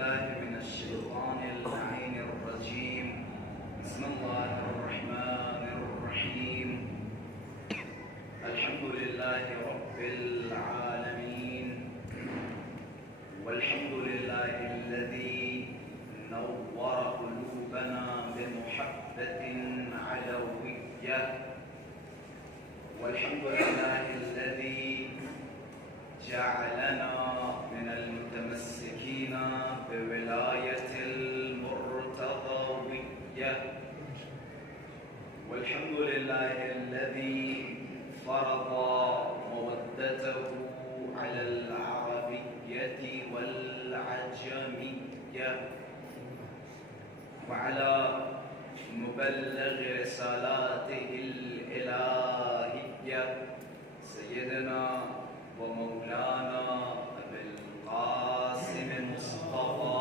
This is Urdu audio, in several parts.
بالله من الشيطان اللعين الرجيم. بسم الله الرحمن الرحيم. الحمد لله رب العالمين، والحمد لله الذي نور قلوبنا بمحبة علوية، والحمد لله الذي جعلنا من المتمسكين بولاية المرتضوية، والحمد لله الذي فرض مودته على العربية والعجمية، وعلى مبلغ رسالاته الإلهية سيدنا ومولانا أبي القاسم مصطفى.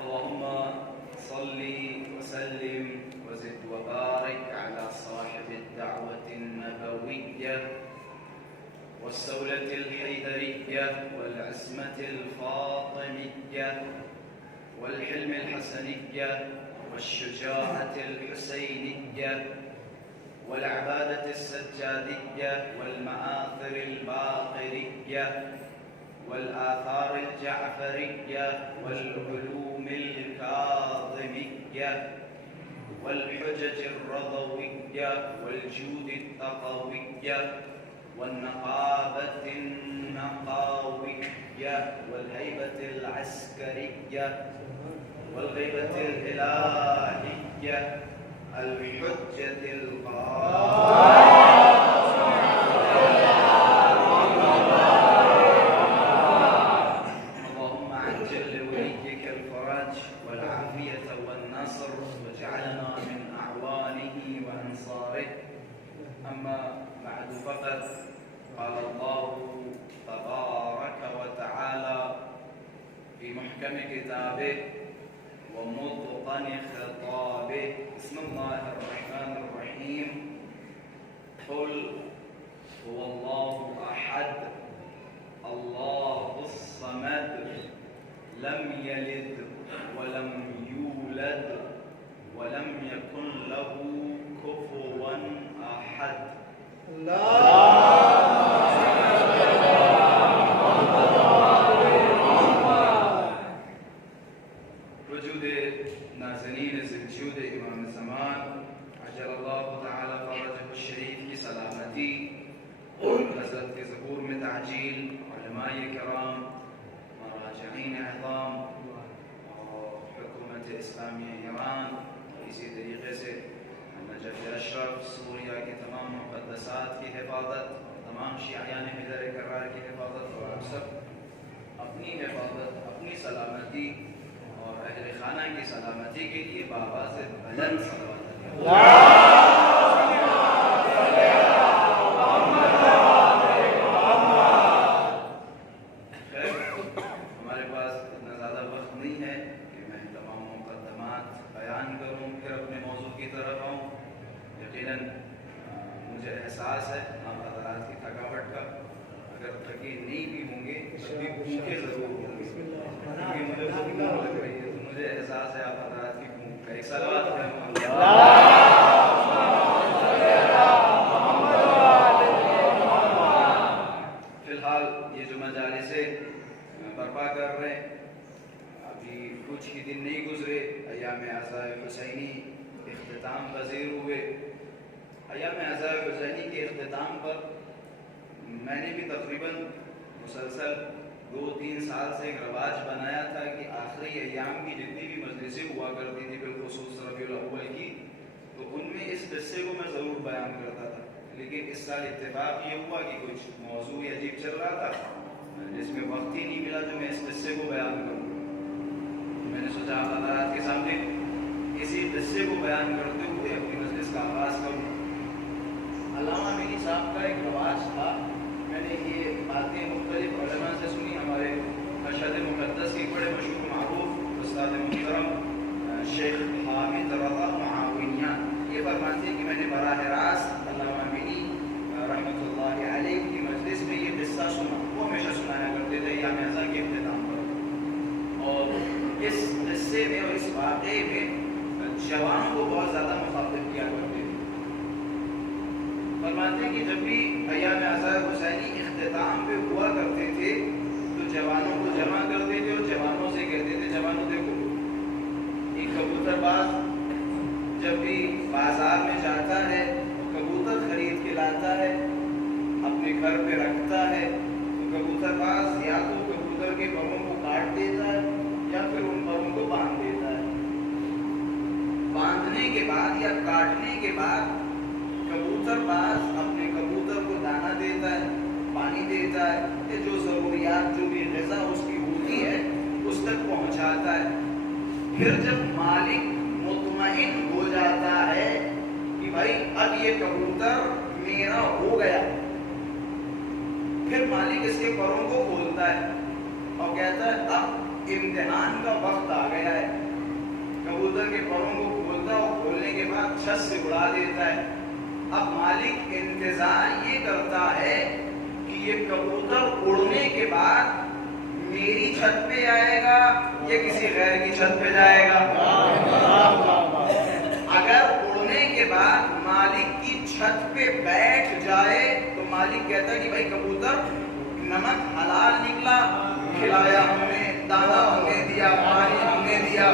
اللهم صل وسلم وزد وبارك على صاحب الدعوة النبوية والسولة الحيدرية والعصمة الفاطمية والحلم الحسنية والشجاعة الحسينية والعبادة السجادية والمآثر الباقرية والآثار الجعفرية والعلوم الكاظمية والحجج الرضوية والجود التقوية والنقابة النقاوية والهيبة العسكرية والغيبة الإلهية الحجة اللهم عجل لوليك الفرج والعافية والنصر واجعلنا من أعوانه وأنصاره. أما بعد فقد قال الله تبارك وتعالى في محكم كتابه ومتقن خطابه. بسم الله الرحمن الرحيم. قل هو الله أحد الله الصمد لم يلد ولم يولد ولم يكن له كفوا أحد. وجود نازنین زلجود امام زمان عجل اللہ تعالی فرجہ الشریف کی سلامتی، حضرت کے ظہور میں تعجیل، علماء کرام، مراجعین اعظام اور حکومت اسلامی ایران، اسی طریقے سے نجف اشرف سوریہ کی تمام مقدسات کی حفاظت، تمام شیعیان حیدر کرار کی حفاظت، اور آپ سب اپنی حفاظت، اپنی سلامتی اور اہل خانہ کی سلامتی کے لیے بآواز بلند صلوات خیر، ہمارے پاس اتنا زیادہ وقت نہیں ہے کہ میں تمام مقدمات بیان کروں پھر اپنے موضوع کی طرف آؤں. یقیناً مجھے احساس ہے آپ حضرات کی تھکاوٹ کا، اگر تھکے نہیں بھی ہوں گے تبھی بھوکے ضرور ہوں گے، کیونکہ مجھے بھوک لگ رہی ہے. مجھے احساس ہے آپ حضرات کی بھوک کا. ایک صلوات پڑھیں. فی الحال یہ جو مجالسیں برپا کر رہے ہیں، ابھی کچھ ہی دن نہیں گزرے، ایام عزائے حسینی اختتام پذیر ہوئے. ایام عزائے حسینی کے اختتام پر میں نے بھی تقریباً مسلسل 2-3 سال سے ایک رواج بنایا تھا کہ آخری ایام کی جتنی بھی مجلسیں ہوا کرتی تھی بالخصوص ربیع الاول کی، تو ان میں اس قصے کو میں ضرور بیان کرتا تھا. لیکن اس سال اتفاق یہ ہوا کہ کچھ موضوع عجیب چل رہا تھا جس میں وقت ہی نہیں ملا جو میں اس قصے کو بیان کروں. میں نے سوچا آپ حضرات کے سامنے اسی قصے کو بیان کرتے ہوئے اپنی مجلس کا آغاز کروں. علامہ مینی صاحب کا ایک رواج تھا، میں نے یہ باتیں مختلف علماء سے سنی. ہمارے مشہد مقدس کی بڑے مشہور معروف استاد محترم شیخ حامد رضا معاونیہ یہ فرماتے ہیں کہ میں نے براہ راست علامہ مینی اس قصے میں اور اس واقعے میں جوانوں کو بہت زیادہ مخاطب کیا کرتے تھے. فرماتے ہیں کہ جب بھی ایام عزا حسینی اختتام پہ ہوا کرتے تھے تو جوانوں کو جمع کرتے تھے اور جوانوں سے کہتے تھے جوانوں دیکھو ایک کبوتر باز جب بھی بازار میں جاتا ہے کبوتر خرید کے لاتا ہے اپنے گھر پہ رکھتا ہے تو کبوتر باز یا تو کبوتر کے پروں کو کاٹ دیتا ہے یا پھر ان پروں کو باندھ دیتا ہے. باندھنے کے بعد یا کاٹنے کے بعد کبوتر باز اپنے کبوتر کو دانہ دیتا ہے, پانی دیتا ہے کہ جو ضروریات جو بھی غذا اس کی ہوتی ہے اس تک پہنچاتا ہے. پھر جب مالک مطمئن ہو جاتا ہے کہ بھائی اب یہ کبوتر میرا ہو گیا, پھر مالک اس کے پروں کو کھولتا ہے اور کہتا ہے اب امتحان کا وقت آ گیا ہے. کبوتر کے پروں کو کھولتا ہے اور کھولنے کے بعد چھت سے اڑا دیتا ہے. اب مالک انتظار یہ کرتا ہے کہ یہ کبوتر اڑنے کے بعد میری چھت پہ آئے گا یا کسی غیر کی چھت پہ جائے گا. اگر اڑنے کے بعد مالک کی چھت پہ بیٹھ جائے تو مالک کہتا ہے کہ بھائی کبوتر نمک حلال نکلا, کھلایا ہم نے, دانا ہم نے دیا, پانی ہم نے دیا,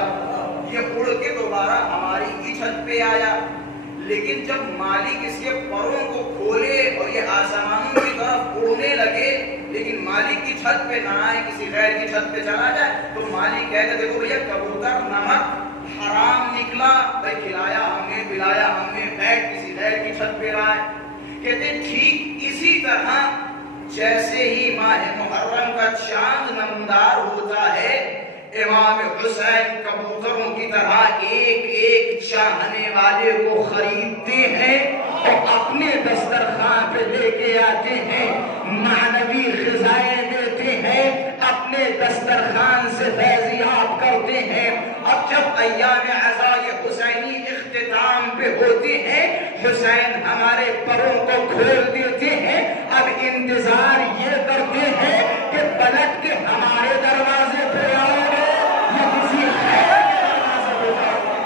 یہ اڑ کے دوبارہ ہماری ہی چھت پہ آیا. لیکن جب مالک اس کے پروں کو کھولے اور یہ آسمانوں کی طرف اڑنے لگے لیکن مالک کی چھت پہ نہ آئے, کسی غیر کی چھت پہ چلا جائے, تو مالک کہتے دیکھو بھیا کبوتر نمک حرام نکلا, بھائی کھلایا ہم نے, پلایا ہم نے, بیٹھ کسی غیر کی چھت پہ رہا ہے. کہتے ٹھیک اسی طرح جیسے ہی ماہ محرم کا چاند نمدار ہوتا ہے امام حسین کبوتروں کی طرح ایک ایک چاہنے والے کو خریدتے ہیں اور اپنے دسترخوان پہ لے کے آتے ہیں, معنوی غذائیں دیتے ہیں, اپنے دسترخوان سے فیضیاب کرتے ہیں. اب جب ایام عزا حسینی اختتام پہ ہوتے ہیں حسین ہمارے پروں کو کھول دیتے ہیں. اب انتظار یہ کرتے ہیں کہ پلٹ کے ہمارے دروازے پہ آؤ گے یا کسی غیر کے دروازے پہ آؤ گے.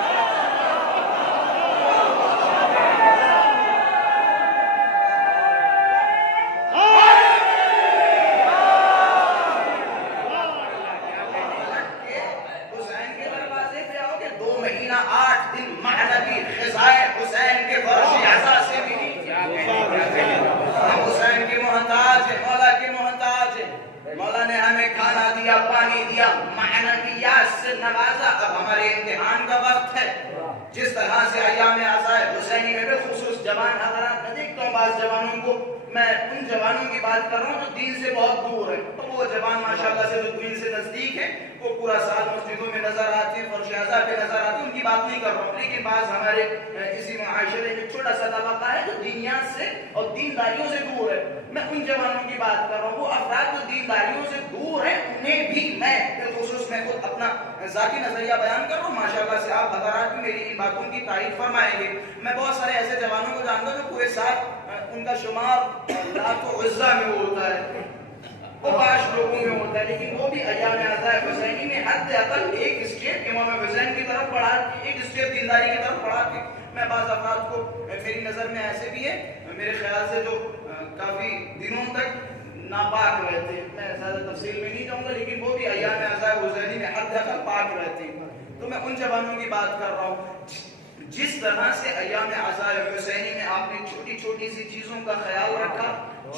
حسین کے دروازے پہ آؤ گے, 2 مہینہ 8 دن معنوی غذائیں حسین کے فرش عزا سے ملی. ہم حسین کے محتاج ہیں, مولا کے محتاج ہیں. مولا نے ہمیں کھانا دیا, پانی دیا, معنویات سے نوازا. اب ہمارے امتحان کا وقت ہے. جس طرح سے ایام عزا حسینی میں بالخصوص جوان حضرات میں دیکھتا ہوں بعض جوانوں کو, میں ان جوانوں کی بات کر رہا ہوں جو دین سے بہت دور ہیں. تو وہ جوان ماشاءاللہ سے جو دین سے نزدیک ہیں وہ پورا سال مسجدوں میں نظر آتے ہیں, فرش عزا پہ نظر آتے ہیں, ان کی بات نہیں کر رہا ہوں. لیکن بعض ہمارے اسی معاشرے میں چھوٹا سا طبقہ ہے جو دینیات سے اور دینداریوں سے دور ہے. میں ان جوانوں کی بات کر رہا ہوں. وہ افراد جو دینداریوں سے دور ہیں انہیں بھی میں بالخصوص میں خود اپنا ذاتی نظریہ بیان کر رہا ہوں. ماشاءاللہ سے آپ حضرات بھی میری ان باتوں کی تعریف فرمائیں گے. میں بہت سارے ایسے جوانوں کو جانتا ہوں جو پورے سال ان کا شمار لات و عزا میں ہوتا ہے, وہ 5 لوگوں میں ہوتا ہے, لیکن وہ بھی ایام عزا حسینی میں حد اقل ایک اسٹیپ امام حسین کی طرف پڑھا کے, ایک اسٹیپ دینداری کی طرف پڑھا کے. میں بعض افراد کو میری نظر میں ایسے بھی ہے میرے خیال سے جو کافی دنوں تک ناپاک رہتے ہیں, میں زیادہ تفصیل میں نہیں جاؤں گا, لیکن وہ بھی ایام عزا حسینی میں حد اقل پاک رہتے ہیں. تو میں ان جوانوں کی بات کر رہا ہوں جس طرح سے ایام عزا حسینی میں آپ نے چھوٹی چھوٹی سی چیزوں کا خیال رکھا,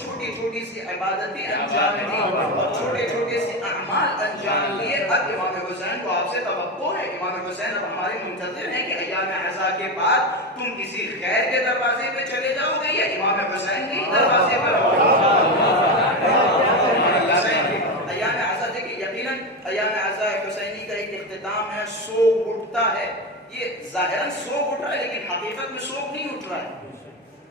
چھوٹی چھوٹی سی عبادتیں انجام دی اور چھوٹے چھوٹے سے اعمال انجام دیے. اب امام حسین کو آپ سے توقع ہے, امام حسین اب ہمارے منتظر ہیں کہ ایام عزا کے بعد تم کسی غیر کے دروازے پہ چلے جاؤ گے یا امام حسین کے دروازے پر آؤ گے. ایام عزا دیکھیں یقیناً ایام عزا حسینی کا ایک اختتام ہے, سوگ اٹھتا ہے. یہ ظاہراً سوگ اٹھ رہا ہے لیکن حقیقت میں سوگ نہیں اٹھ رہا ہے.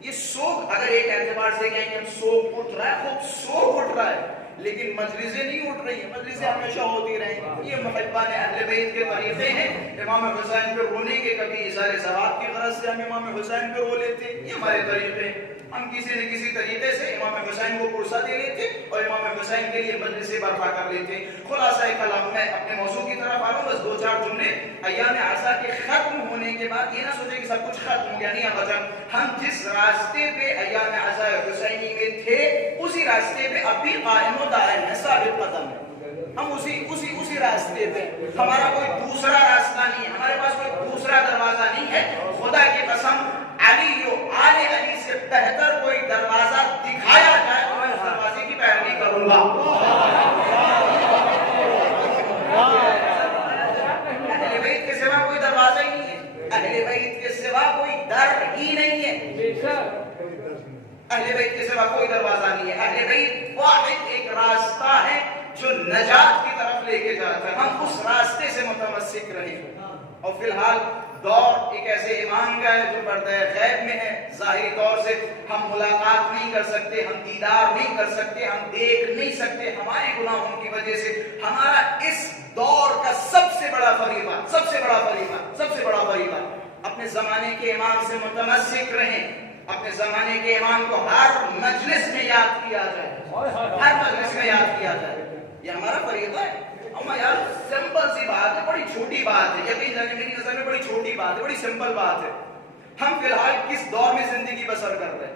یہ سوگ اگر ایک اعتبار سے کہیں کہ ہم سوگ اٹھ رہا ہے, خوب سوگ اٹھ رہا ہے, لیکن مجلسیں نہیں اٹھ رہی ہیں. مجلسیں ہمیشہ ہوتی رہیں گی. یہ محبان اہل بیت کے طریقے ہیں. امام حسین پہ رونے کے کبھی اظہار ثواب کی غرض سے ہم امام حسین پہ رو لیتے ہیں, یہ ہمارے طریقے ہیں. ہم کسی نہ کسی طریقے سے امام حسین کو پرسہ دے لیتے اور امام حسین کے لیے مجلسیں برپا کر لیتے. خلاصہ کلام میں اپنے موضوع کی طرف آ رہا ہوں, بس بس دو چار جملے ایام عصا کے ختم ہونے کے بعد یہ نہ سوچے کہ سب کچھ ختم ہو گیا، نہیں ابدا، ہم جس راستے پہ ایام عصا حسینی میں تھے اسی راستے پہ اب بھی قائم و دائم ہے، ثابت قدم ہے، ہم اسی راستے پہ، ہمارا کوئی دوسرا راستہ نہیں ہے، ہمارے پاس کوئی دوسرا دروازہ نہیں ہے۔ خدا کی قسم علی و آل علی سے بہتر کوئی دروازہ دکھایا جائے تو میں اس دروازے کی پیروی کروں گا۔ اہل بیت کے سوا کوئی دروازہ ہی نہیں ہے، اہل بیت کے سوا کوئی در ہی نہیں ہے، اہل بیت کے سوا کوئی دروازہ نہیں ہے، اہل بیت واحد ایک راستہ ہے جو نجات کی طرف لے کے جاتا ہے، ہم اس راستے سے متمسک رہیں۔ اور فی الحال دور ایک ایسے امام کا ہے جو پردہ غیب میں ہے، ظاہری طور سے ہم ملاقات نہیں کر سکتے، ہم دیدار نہیں کر سکتے، ہم دیکھ نہیں سکتے ہمارے گناہوں کی وجہ سے۔ ہمارا اس دور کا سب سے بڑا فریضہ اپنے زمانے کے امام سے متمسک رہیں، اپنے زمانے کے امام کو ہر مجلس میں یاد کیا جائے، یہ ہمارا فریضہ ہے۔ اما یار سمپل سی بات ہے، بڑی چھوٹی بات ہے، یقین جانے میری نظر میں بڑی چھوٹی بات ہے، بڑی سمپل بات ہے۔ ہم فی الحال کس دور میں زندگی بسر کر رہے ہیں؟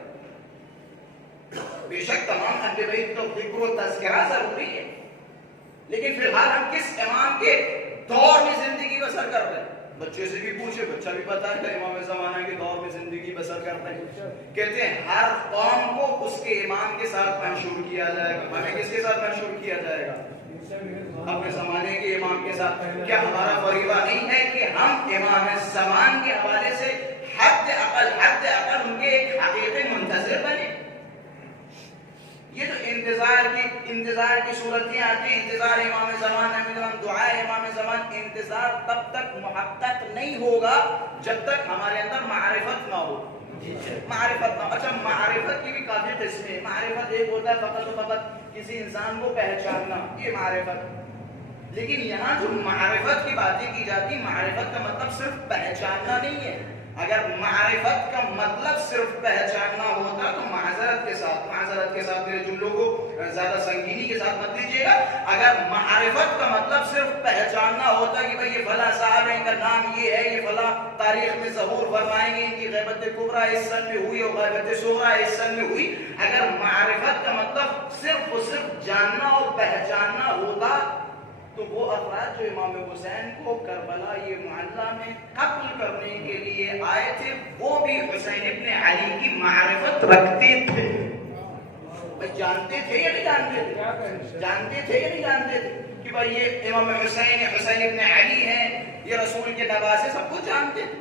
بے شک تمام اہل بیت تو ذکر و تذکرہ ضروری ہے، لیکن فی الحال ہم کس امام کے دور میں زندگی بسر کر رہے ہیں؟ بچے سے بھی پوچھے، بچہ بھی پتا ہے کہ امام زمانہ کے دور میں زندگی بسر کرتے ہیں۔ کہتے ہیں ہر قوم کو اس کے امام کے ساتھ منشور کیا جائے گا۔ ہمیں کس کے ساتھ منشور کیا جائے گا؟ اپنے زمانے کے امام کے ساتھ۔ کیا ہمارا فریضہ نہیں ہے کہ ہم امام زمان کے حوالے سے حد اقل ان کے ایک حقیقی منتظر بنے؟ یہ جو انتظار کی صورتیں آتی ہیں، انتظار امام زمان، دعائے امام زمان، انتظار تب تک محقق نہیں ہوگا جب تک ہمارے اندر معرفت نہ ہو۔ اچھا معرفت کی بھی کافی قسمیں ہیں۔ معرفت ایک ہوتا ہے فقط و فقط کسی انسان کو پہچاننا، یہ معرفت۔ لیکن یہاں جو معرفت کی باتیں کی جاتی، معرفت کا مطلب صرف پہچاننا نہیں ہے۔ اگر معرفت کا مطلب صرف پہچاننا ہوتا تو معذرت کے ساتھ میرے جملوں کو زیادہ سنگینی کے ساتھ مت لیجیے گا، اگر معرفت کا مطلب صرف پہچاننا ہوتا کہ بھئی یہ فلاں صاحب ہے، ان کا نام یہ ہے، یہ فلاں تاریخ میں ظہور فرمائیں گے، ان کی غیبت کبریٰ اس سن میں ہوئی اور غیبت صغریٰ اس سن میں ہوئی، اگر معرفت کا مطلب صرف جاننا اور پہچاننا ہوتا تو وہ افراد جو امام حسین کو کربلا یہ معلّہ میں قتل کرنے کے لیے آئے تھے وہ بھی حسین ابن علی کی معرفت رکھتے تھے۔ جانتے تھے یا نہیں جانتے تھے کہ بھائی یہ امام حسین ابن علی ہیں، یہ رسول کے نواسے، سب کچھ جانتے تھے۔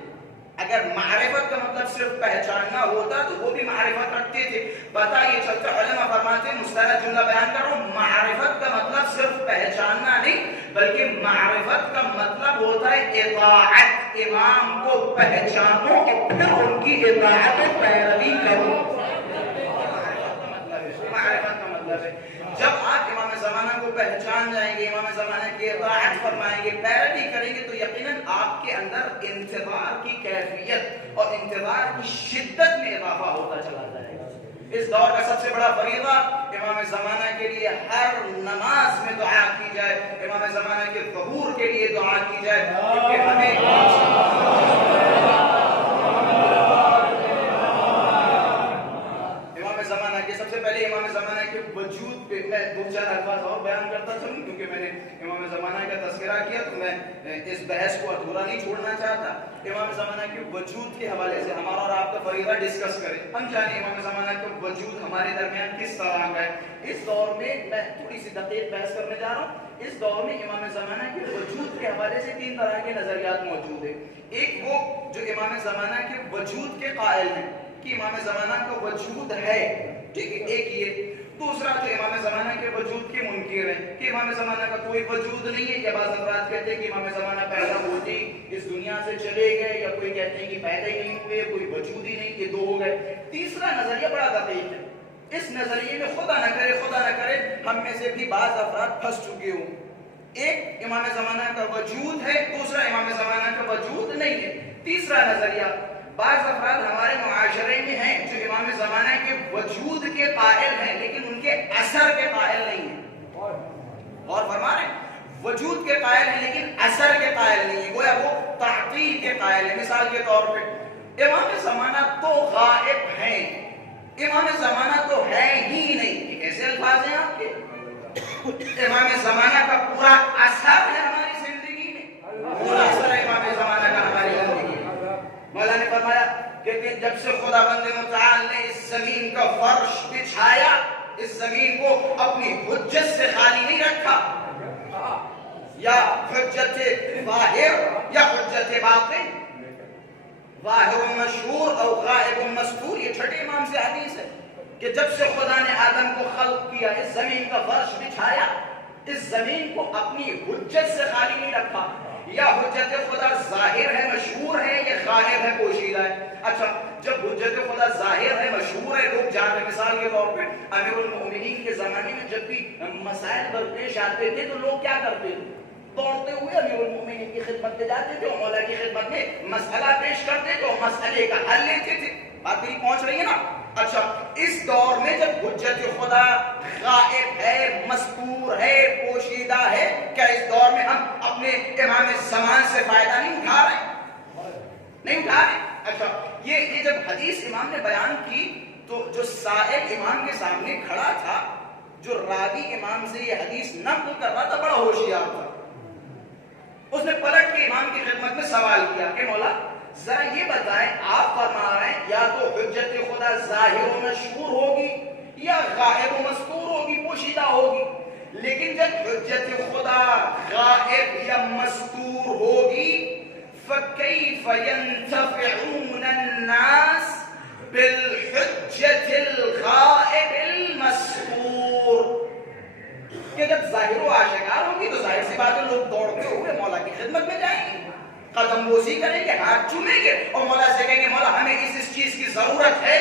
اگر معرفت کا مطلب صرف پہچاننا ہوتا تو وہ بھی معرفت رکھتے تھے۔ پتہ یہ چلتا علماء فرماتے ہیں، مستند جملہ بیان کر رہا ہوں، معرفت کا مطلب صرف پہچاننا نہیں بلکہ معرفت کا مطلب ہوتا ہے اطاعت۔ امام کو پہچانو اور پھر ان کی اطاعت و پیروی کرو، معرفت کا مطلب ہے۔ جب آپ امام زمانہ کو پہچان جائیں گے، امام زمانہ کی اطاعت فرمائیں گے، پیروی کریں گے تو یقیناً آپ کے اندر انتظار کی کیفیت اور انتظار کی شدت میں اضافہ ہوتا چلا جائے گا۔ اس دور کا سب سے بڑا فریضہ امام زمانہ کے لیے ہر نماز میں دعا کی جائے، امام زمانہ کے ظہور کے لیے دعا کی جائے، کیونکہ سب سے پہلے امام زمانہ کے وجود پہ میں دو چار الفاظ اور بیان کرتا چلوں، کیونکہ میں نے امام زمانہ کا تذکرہ کیا تو میں اس بحث کو ادھورا نہیں چھوڑنا چاہتا۔ امام زمانہ کے وجود کے حوالے سے ہمارا اور آپ کا فریضہ ڈسکس کریں، ہم جانیں امام زمانہ کا وجود ہمارے درمیان کس طرح کا ہے۔ اس دور میں میں تھوڑی سی دقیق بحث کرنے جا رہا ہوں۔ اس دور میں امام زمانہ کے وجود کے حوالے سے تین طرح کے نظریات موجود ہیں۔ ایک وہ جو امام زمانہ کے وجود کے قائل ہیں کہ امام زمانہ کا وجود ہے، ٹھیک ہے، ایک یہ۔ دوسرا جو امام زمانہ کے وجود کے منکر ہیں کہ امام زمانہ کا کوئی وجود نہیں ہے، یا بعض افراد کہتے ہیں کہ امام زمانہ پیدا ہوتے ہی اس دنیا سے چلے گئے، یا کوئی کہتے ہیں کہ پیدا ہی نہیں ہوئے، کوئی وجود ہی نہیں، یہ دو ہو گئے۔ تیسرا نظریہ بڑا دقیق ہے، اس نظریے میں خدا نہ کرے ہم میں سے بھی بعض افراد پھنس چکے ہوں۔ ایک امام زمانہ کا وجود ہے، دوسرا امام زمانہ کا وجود نہیں ہے۔ تیسرا نظریہ، بعض افراد ہمارے معاشرے میں ہیں جو امام زمانہ کے وجود کے قائل ہیں لیکن ان کے اثر کے قائل نہیں ہیں۔ اور فرما رہے ہیں وجود کے قائل ہیں لیکن اثر کے قائل نہیں ہے، گویا وہ تعطیل کے قائل ہے۔ مثال کے طور پہ امام زمانہ تو غائب ہیں، امام زمانہ تو ہے ہی نہیں، یہ کیسے الفاظ ہیں آپ کے؟ امام زمانہ کا پورا اثر ہے ہماری زندگی میں، پورا اثر ہے امام زمانہ کا ہماری زندگی میں۔ مولا نے فرمایا کہ جب سے خداوند متعال نے اس زمین کا فرش بچھایا، اس زمین کو اپنی حجت سے خالی نہیں رکھا، یا حجت ظاہر یا حجت باطن، ظاہر مشہور اور غائب مستور، یہ چھٹے امام سے حدیث ہے کہ جب سے خدا نے آدم کو خلق کیا، اس زمین کا فرش بچھایا، اس زمین کو اپنی حجت سے خالی نہیں رکھا، یا حجت خدا ظاہر ہے مشہور ہے یا غائب ہے پوشیدہ ہے۔ اچھا جب حجت خدا ظاہر ہے مشہور ہے، لوگ جان رہے، مثال کے طور پہ امیر المؤمنین کے زمانے میں جب بھی مسائل درپیش آتے تھے تو لوگ کیا کرتے تھے؟ دوڑتے ہوئے امیر المؤمنین کی خدمت میں جاتے تھے، مولا کی خدمت میں مسئلہ پیش کرتے تھے، مسئلے کا حل لیتے تھے۔ بات میری پہنچ رہی ہے نا؟ اچھا اس دور میں جب حجت خدا غائب ہے، مستور ہے، پوشیدہ ہے، کیا اس دور میں ہم اپنے امام زمان سے فائدہ نہیں اٹھا رہے؟ نہیں اٹھا رہے؟ اچھا یہ جب حدیث امام نے بیان کی تو جو سائل امام کے سامنے کھڑا تھا، جو راوی امام سے یہ حدیث نقل کر رہا تھا، بڑا ہوشیار تھا۔ اس نے پلٹ کے امام کی خدمت میں سوال کیا کہ مولا ذرا یہ بتائیں، آپ فرما رہے ہیں یا تو حجت خدا ظاہر و مشہور ہوگی یا غائب و مستور ہوگی، پوشیدہ ہوگی، لیکن جب حجت خدا غائب یا مستور ہوگی فَكَيْفَ يَنْتَفِعُونَ النَّاسِ بِالْحُجَّةِ الْغَائِبِ الْمَسْحُورِ، کہ جب ظاہر و آشکار ہوگی تو ظاہر سی بات ہے لوگ دوڑتے ہوئے مولا کی خدمت میں جائیں گے، قدم بوسی کریں گے، ہاتھ چومیں گے اور مولا سے کہیں گے مولا ہمیں اس چیز کی ضرورت ہے۔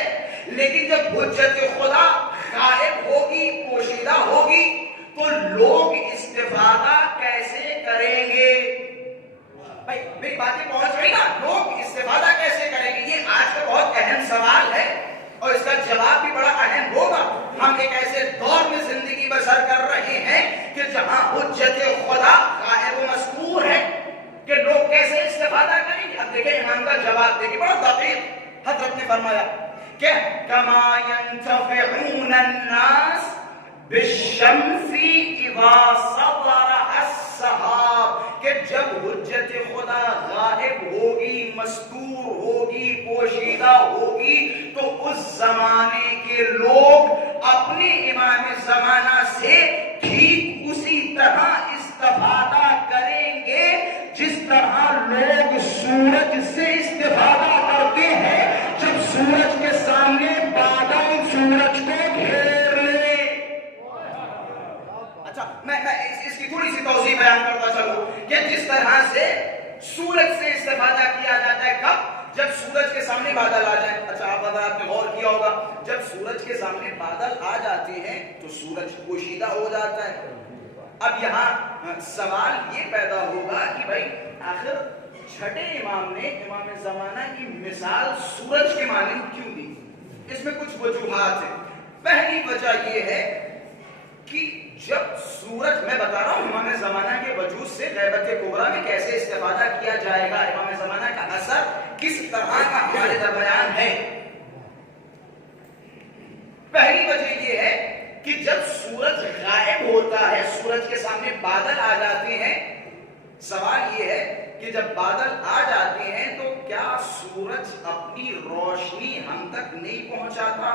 لیکن جب حجت خدا غائب ہوگی، پوشیدہ ہوگی، تو لوگ استفادہ کیسے کریں گے؟ بھائی میری باتیں پہنچ رہی نا؟ لوگ استفادہ کیسے کریں گے؟ یہ آج کا بہت اہم سوال ہے اور اس کا جواب بھی بڑا اہم ہوگا۔ ہم ایک ایسے دور میں زندگی بسر کر رہے ہیں کہ جہاں حجت خدا غائب و مستور ہے، کہ لوگ کیسے استفادہ کریں گے؟ اب دیکھیں امام کا جواب دیکھیں، بڑا دقیق۔ حضرت نے فرمایا کہ کما ينتفعون الناس بالشمس اذا سطرها السحاب، کہ جب حجت خدا غائب ہوگی، مستور ہوگی، پوشیدہ ہوگی، تو اس زمانے کے لوگ اپنے امام زمانہ سے ٹھیک اسی طرح استفادہ کریں گے جس طرح لوگ سورج سے استفادہ کرتے ہیں جب سورج کے سامنے بادل سورج کو گھیر لے۔ اچھا میں اس کی تھوڑی سی توضیح بیان کرتا چلوں کہ جس طرح سے سورج سے استفادہ کیا جاتا ہے، کب؟ جب سورج کے سامنے بادل آ جائیں۔ اچھا آپ نے غور کیا ہوگا جب سورج کے سامنے بادل آ جاتے ہیں تو سورج پوشیدہ ہو جاتا ہے۔ اب یہاں سوال یہ پیدا ہوگا کہ بھائی آخر چھٹے امام نے امام زمانہ کی مثال سورج کے مانند کیوں دی؟ اس میں کچھ وجوہات ہیں۔ پہلی وجہ یہ ہے کہ جب سورج، میں بتا رہا ہوں امام زمانہ کے وجود سے غیبت کبریٰ میں کیسے استفادہ کیا جائے گا، امام زمانہ کا اثر کس طرح کا ہمارے درمیان ہے۔ پہلی وجہ یہ ہے کہ جب سورج غائب ہوتا ہے، سورج کے سامنے بادل آ جاتے ہیں، سوال یہ ہے کہ جب بادل آ جاتے ہیں تو کیا سورج اپنی روشنی ہم تک نہیں پہنچاتا؟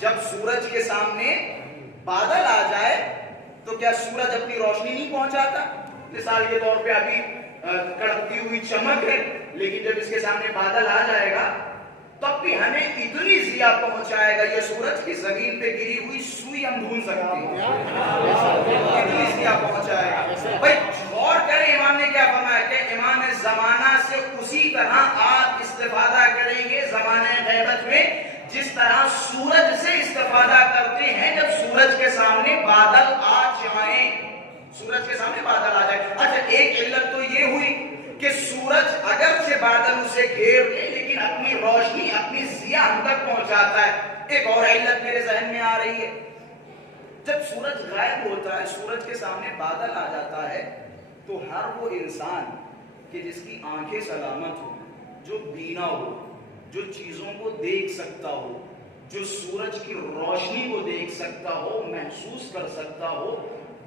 جب سورج کے سامنے بادل آ جائے تو کیا سورج اپنی روشنی نہیں پہنچاتا؟ مثال کے طور پہ ابھی کڑکتی ہوئی چمک ہے، لیکن جب اس کے سامنے بادل آ جائے گا تب بھی ہمیں اتنی ضیاء پہنچائے گا یہ سورج کی زمین پہ گری ہوئی سوئی ہم ڈھونڈ سکتے ہیں، اتنی ضیاء پہنچائے گا۔ بھائی غور کریں امام نے کیا فرمایا کہ امام زمانہ سے اسی طرح آپ استفادہ کریں گے زمانہ غیبت میں جس طرح سورج سے استفادہ کرتے ہیں جب سورج کے سامنے بادل آ جائیں، سورج کے سامنے بادل آ جائے۔ اچھا ایک علت تو یہ ہوئی کہ سورج اگرچہ بادل اسے گھیر لے لیکن اپنی روشنی، اپنی ضیاء ہم تک پہنچاتا ہے۔ ایک اور علت میرے ذہن میں آ رہی ہے جب سورج غائب ہوتا ہے، سورج کے سامنے بادل آ جاتا ہے، تو ہر وہ انسان کہ جس کی آنکھیں سلامت ہو، جو بینا ہو، جو چیزوں کو دیکھ سکتا ہو، جو سورج کی روشنی کو دیکھ سکتا ہو، محسوس کر سکتا ہو،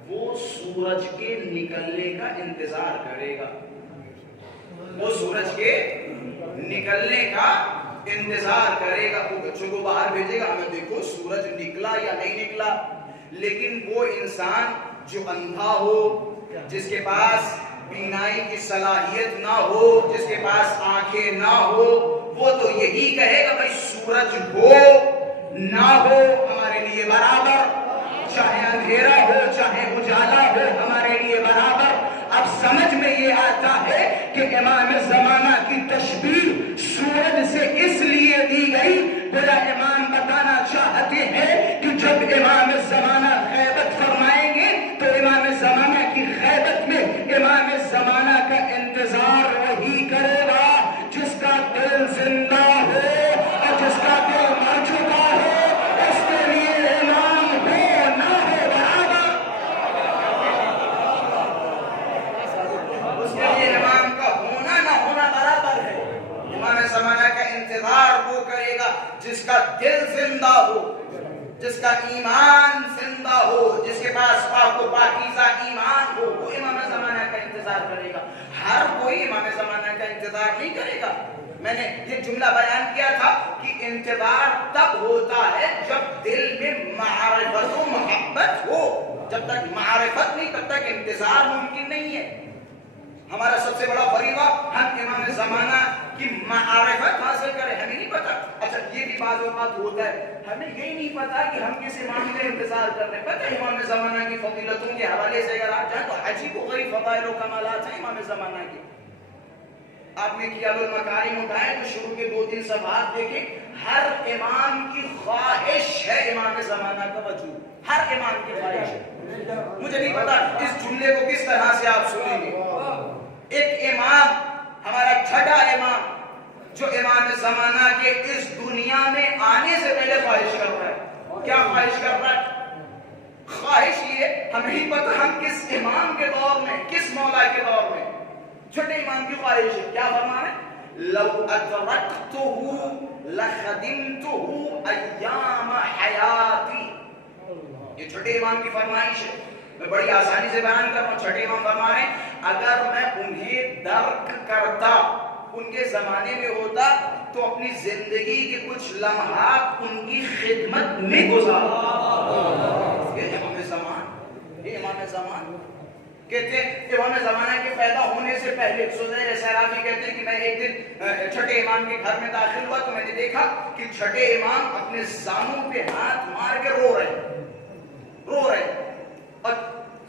وہ سورج کے نکلنے کا انتظار کرے گا. وہ سورج کے نکلنے کا انتظار کرے گا. وہ بچوں کو باہر بھیجے گا، ہمیں دیکھو سورج نکلا یا نہیں نکلا. لیکن وہ انسان جو اندھا ہو، جس کے پاس بینائی کی صلاحیت نہ ہو، جس کے پاس آنکھیں نہ ہو، وہ تو یہی کہے گا بھائی سورج ہو نہ ہو ہمارے لیے برابر، چاہے اندھیرا ہو چاہے اجالا ہو ہمارے لیے برابر. اب سمجھ میں یہ آتا ہے کہ امام زمانہ کی تشبیہ سورج سے اس لیے دی گئی، گویا امام بتانا چاہتے ہیں کہ جب امام زمانہ غیبت فرمائیں گے تو امام زمانہ کی غیبت میں امام زمانہ کا انتظار وہی کرے گا جس کا دل زندہ ہو اور جس کا دل مر چکا ہو. اس کے لیے امام ہو نہ ہو برابر، اس کے لیے امام کا ہونا نہ ہونا برابر ہے. امام زمانہ کا انتظار وہ کرے گا جس کا دل زندہ ہو، جس کا ایمان زندہ ہو، جس کے پاس پاک و پاکیزہ ایمان ہو، وہ امام زمانہ کا انتظار کرے گا. ہر کوئی امام زمانہ کا انتظار نہیں کرے گا. میں نے یہ جملہ بیان کیا تھا کہ انتظار تب ہوتا ہے جب دل میں معرفت و محبت ہو. جب تک معرفت نہیں تب تک انتظار ممکن نہیں ہے. ہمارا سب سے بڑا فریضہ ہم امام زمانہ کی معرفت حاصل کریں. ہمیں نہیں پتا، اچھا یہ بھی بعض اوقات ہوتا ہے، ہمیں یہی نہیں پتا کہ ہم کس امام کا انتظار کر رہے ہیں. پتہ ہے امام زمانہ کی فضیلتوں کے حوالے سے اگر آپ جائیں تو عجیب و غریب فضائل و کمالات ہیں امام زمانہ کی. آپ نے کیا المکارم اٹھائے تو شروع کے 2-3 صفحات دیکھیں. ہر امام کی خواہش ہے امام زمانہ کا وجود، ہر امام کی خواہش ہے. مجھے نہیں پتا اس جملے کو کس طرح سے آپ سنیں گے. ایک امام، ہمارا چھٹا امام جو امام زمانہ کے اس دنیا میں آنے سے پہلے خواہش کر رہا ہے. کیا خواہش کر رہا ہے؟ خواہش یہ، ہمیں نہیں پتا ہم کس امام کے دور میں، کس مولا کے دور میں. چھوٹے امام کی خواہش ہے، کیا فرمان ہے؟ لو ادرکتہ لخدمتہ ایام حیاتی. یہ چھوٹے امام کی فرمائش ہے، میں بڑی آسانی سے بیان کر رہا ہوں. چھوٹے امام فرما رہے ہیں اگر میں انہیں درک کرتا، ان کے زمانے میں ہوتا تو اپنی زندگی کے کچھ لمحات ان کی خدمت میں گزارتا. یہ امام زمان، یہ امام زمان کہتے ہیں امام زمانہ کے پیدا ہونے سے پہلے. سہیل سیرافی کہتے ہیں کہ میں ایک دن چھٹے امام کے گھر میں داخل ہوا تو میں نے دیکھا کہ چھٹے امام اپنے زانوں پہ ہاتھ مار کے رو رہے. اور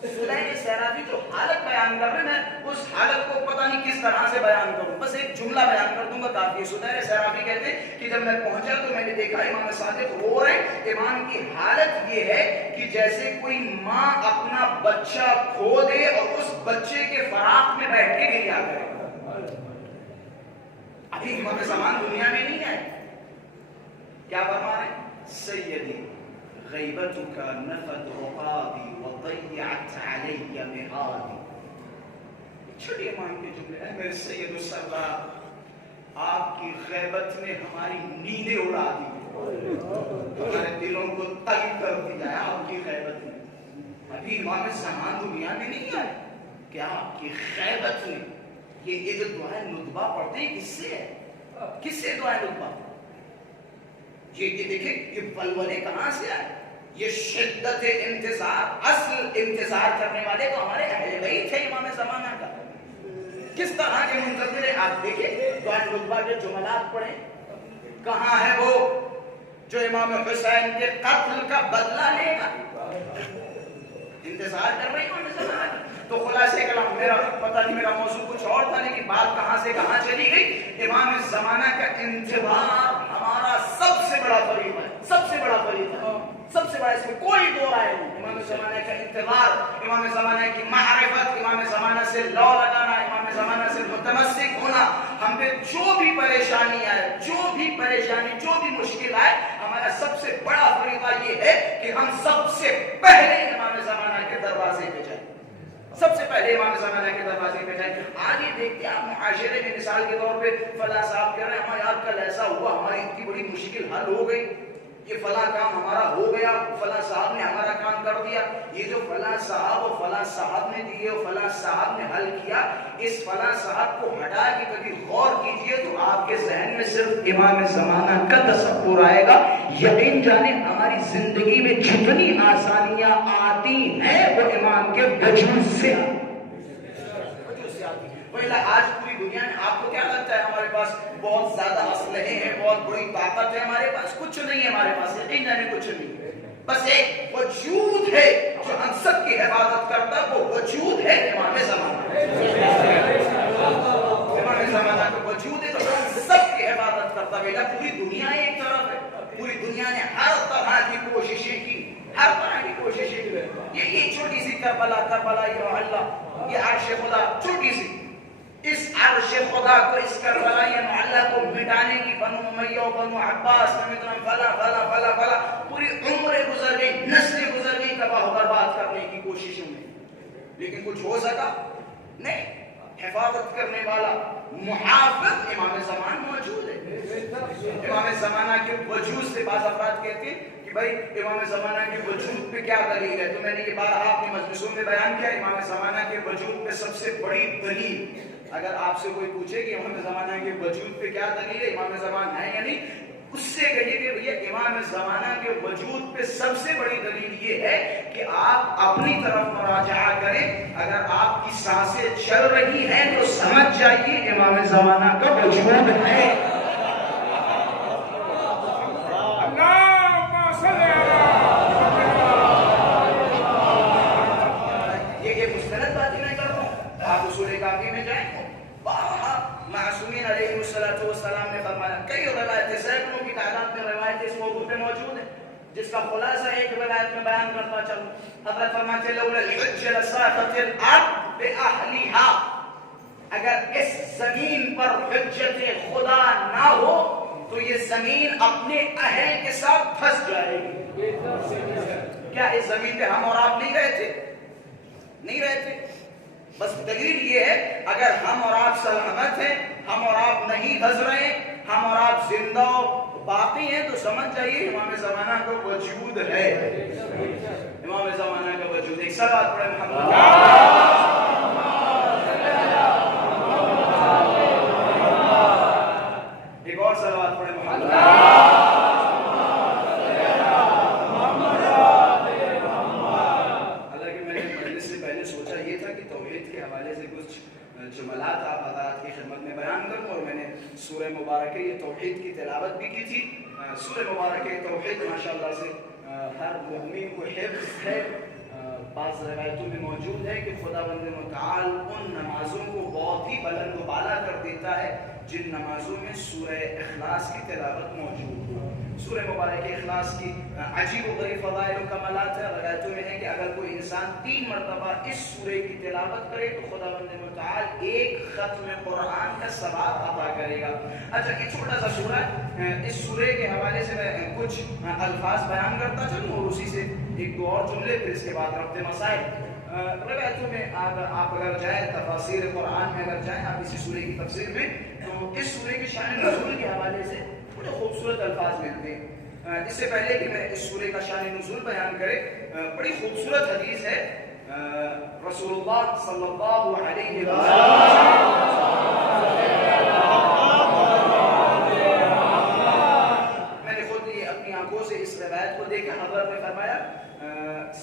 سہیل سیرافی جو حالت بیان کر رہے ہیں، میں اس حالت کو پتہ نہیں کس طرح سے بیان کروں، بس ایک جملہ بیان کر دوں گا کافی. سہیل سیرافی کہتے ہیں کہ جب میں پہنچا تو میں نے دیکھا امام صادق رو رہے ہیں. امام کی حالت یہ ہے کہ جیسے کوئی ماں اپنا بچہ کھو دے اور اس بچے کے فراق میں بیٹھ کے گریا کرے. ابھی امام زمان دنیا میں نہیں ہے. کیا فرما رہے ہیں؟ سیدی غیبتک نفد رقابی وضیعت علی مہادی. چھوٹے امام کے جملے ہیں. میرے سید السردار، آپ کی غیبت نے ہماری نیندیں اڑا دی، ہمارے دلوں کو تنگ کر دیا ہے آپ کی غیبت نے. ابھی امام زمان دنیا میں نہیں آئے، کیا آپ کی غیبت نے. یہ جو دعائیں ندبہ پڑھتے ہیں کس سے ہے؟ کس سے دعائیں ندبہ؟ یہ دیکھیں یہ ولولے کہاں سے آئے؟ یہ شدت انتظار، اصل انتظار کرنے والے تو ہمارے اہل بیت تھے امام زمانہ کا. کس طرح کے منتظر ہیں آپ دیکھیں. دعائیں ندبہ کے جملات پڑھیں. کہاں ہے وہ جو امام حسین کے قتل کا بدلہ لے گا؟ انتظار کر رہے ہیں امام زمانہ کا. تو خلاصے کلام، میرا پتہ نہیں میرا موضوع کچھ اور تھا لیکن بات کہاں سے کہاں چلی گئی. امام زمانہ کا انتظار ہمارا سب سے بڑا فریضہ ہے، سب سے بڑا فریضہ ہے، سب سے بڑا، اس میں کوئی دو رائے نہیں. امام زمانہ کا انتظار، امام زمانہ کی معرفت، امام زمانہ سے لو لگانا، امام زمانہ سے متمسک ہونا. ہم پہ جو بھی پریشانی آئے, جو بھی پریشانی, جو بھی مشکل آئے, ہمارا سب سے بڑا فریضہ یہ ہے کہ ہم سب سے پہلے امام زمانہ کے دروازے پہ جائیں. سب سے پہلے امام زمانہ کے دروازے پہ جائیں. آگے دیکھتے ہیں آپ معاشرے میں مثال کے طور پہ فلاں صاحب کہہ رہے ہیں ہمارے یار کل ایسا ہوا, ہماری اتنی بڑی مشکل حل ہو گئی, یہ فلاں کام ہمارا ہو گیا, فلاں صاحب نے ہمارا کام کر دیا. یہ جو فلاں صاحب اور فلاں صاحب نے دیے اور فلاں صاحب نے حل کیا, اس فلاں صاحب کو ہٹا کے کبھی غور کیجئے تو آپ کے ذہن میں صرف امام زمانہ کا تصور آئے گا. یقین جانے ہماری زندگی میں جتنی آسانیاں آتی ہیں وہ امام کے وجود سے آتی. آج پوری دنیا میں آپ کو کیا لگتا ہے ہمارے پاس بہت زیادہ اسلحے ہیں, بہت بڑی طاقت ہے ہمارے پاس؟ کچھ نہیں ہے ہمارے پاس, یقین جانے کچھ نہیں. بس ایک وجود ہے جو ہم سب کی حفاظت کرتا, وہ وجود ہے امام زمانہ. امام زمانہ کا وجود ہے جو ہم سب کی حفاظت کرتا. بیٹا پوری دنیا ایک طرف ہے, پوری دنیا نے ہر طرح کی کوششیں کی, ہر طرح کی کوششیں کی. یہ چھوٹی سی کربلا, یہ محلہ, یہ عرش خدا, چھوٹی سی اس عرش خدا کو, اس کربلا یہ محلہ کو مٹانے کی بنو امیہ و بنو عباس فلا پوری عمریں گزر گئی, نسلیں گزر گئی تباہ و برباد کرنے کی کوششوں میں, لیکن کچھ ہو سکا نہیں. حفاظت کرنے والا محافظ امام زمان موجود ہے. امام زمانہ کے وجود سے بعض افراد کہتے ہیں کہ بھائی امام زمانہ کے وجود پہ کیا دلیل ہے, تو میں نے یہ بارہا اپنی مجلسوں میں بیان کیا. امام زمانہ کے وجود پہ سب سے بڑی دلیل, اگر آپ سے کوئی پوچھے کہ امام زمانہ کے وجود پہ کیا دلیل ہے, امام زمان ہے یا نہیں, اس سے کہیے کہ بھیا امام زمانہ کے وجود پہ سب سے بڑی دلیل یہ ہے کہ آپ اپنی طرف مراجعہ کریں. اگر آپ کی سانسیں چل رہی ہیں تو سمجھ جائیے امام زمانہ کا وجود ہے. یہ مستند باتیں میں کر رہا ہوں, آپ اصول کافی میں جائیں. معصومین علیہ السلام نے فرمایا, کئی روایتیں, سینکڑوں کی تعداد میں روایتیں اس موضوع پہ موجود ہیں, جس کا خلاصہ ایک روایت میں بیان کرتا چلوں. حضرت فرماتے لولا الحج لصاحت الارض باہلها, اگر اس زمین پر حجت خدا نہ ہو تو یہ زمین اپنے اہل کے ساتھ پھنس جائے گی. کیا اس زمین پہ ہم اور آپ نہیں رہے تھے؟ نہیں رہے تھے. بس دلیل یہ ہے, اگر ہم اور آپ سلامت ہیں, ہم اور آپ نہیں دھس رہے, ہم اور آپ زندہ باقی ہیں, تو سمجھ جائیے امام زمانہ کا وجود ہے. امام زمانہ کا وجود. ایک صلوات پڑھیں محمد. ایک اور صلوات پڑھیں محمد. جملات آپ حضرات کی خدمت میں بیان کروں, اور میں نے سورہ مبارکہ یہ توحید کی تلاوت بھی کی تھی. سورہ مبارکہ توحید ماشاءاللہ سے ہر مومن کو حفظ ہے. بعض روایتوں میں موجود ہے کہ خداوند متعال ان نمازوں کو بہت ہی بلند و بالا کر دیتا ہے جن نمازوں میں سورہ اخلاص کی تلاوت موجود ہو. سورہ مبارک اخلاص کی عجیب و غریب فضائل و کمالات ہے. روایتوں میں ہے کہ اگر کوئی انسان 3 مرتبہ اس سورہ کی تلاوت کرے تو خداوند متعال ایک ختم قرآن کا ثواب عطا کرے گا. اچھا, یہ چھوٹا سا سورہ ہے, اس سورہ کے حوالے سے میں کچھ الفاظ بیان کرتا چلوں اور اسی سے ایک دو اور جملے, پھر اس کے بعد ربط مسائل. روایتوں میں آپ اگر جائیں تفاسیر قرآن میں اگر جائیں آپ اسی سورہ کی تفسیر میں, تو اس سورہ کی شان نزول کے حوالے سے بڑے خوبصورت الفاظ ملتے ہیں. اس سے پہلے کہ میں اس سورہ کا شان نزول بیان کرے, بڑی خوبصورت حدیث ہے. رسول اللہ صلی اللہ علیہ وسلم میں نے خود یہ اپنی آنکھوں سے اس روایت کو دیکھا. حضرت نے فرمایا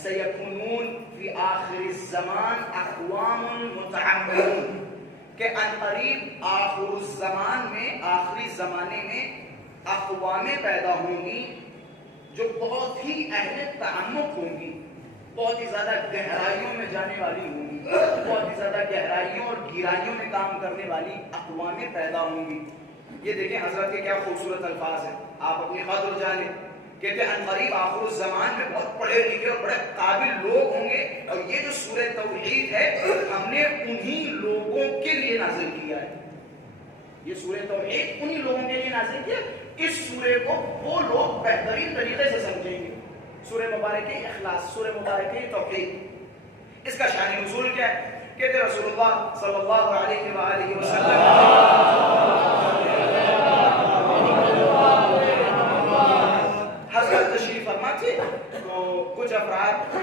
سیکونون فی آخر الزمان اقوام متعمرون, کہ عنقریب آخر الزمان میں, آخری زمانے میں اقوامیں پیدا ہوں گی جو بہت ہی اہل تعمق ہوں گی, بہت ہی زیادہ گہرائیوں میں جانے والی ہوں گی, بہت ہی زیادہ گہرائیوں اور گہرائیوں میں کام کرنے والی اقوامیں پیدا ہوں گی. یہ دیکھیں حضرت کے کیا خوبصورت الفاظ ہیں, آپ اپنی قدر جانیں کہتے ہیں عنقریب آخر الزمان میں بہت پڑھے لکھے اور بڑے قابل لوگ ہوں گے، اور یہ جو سورہ توحید ہے ہم نے انہی لوگوں کے لیے نازل کیا ہے. یہ سورہ توحید انہی لوگوں کے لیے نازل کیا. اس سورہ کو وہ لوگ بہترین طریقے سے سمجھیں گے. سورہ مبارک اخلاص، سورہ مبارک توحید، اس کا شان نزول کیا ہے؟ کہتے رسول اللہ صلی اللہ علیہ وآلہ وسلم حضرت تشریف فرما تھے، تو کچھ افراد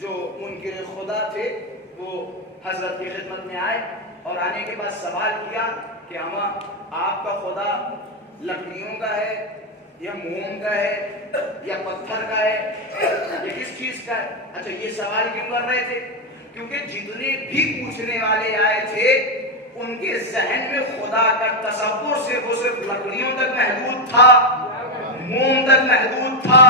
جو منکر خدا تھے وہ حضرت کی خدمت میں آئے اور آنے کے بعد سوال کیا کہ اما آپ کا خدا لکڑیوں کا ہے یا موم کا ہے یا پتھر کا ہے یا کس چیز کا ہے؟ اچھا یہ سوال کیوں کر رہے تھے؟ کیونکہ جتنے بھی پوچھنے والے آئے تھے ان کے ذہن میں خدا کا تصور صرف لکڑیوں تک محدود تھا، موم تک محدود تھا،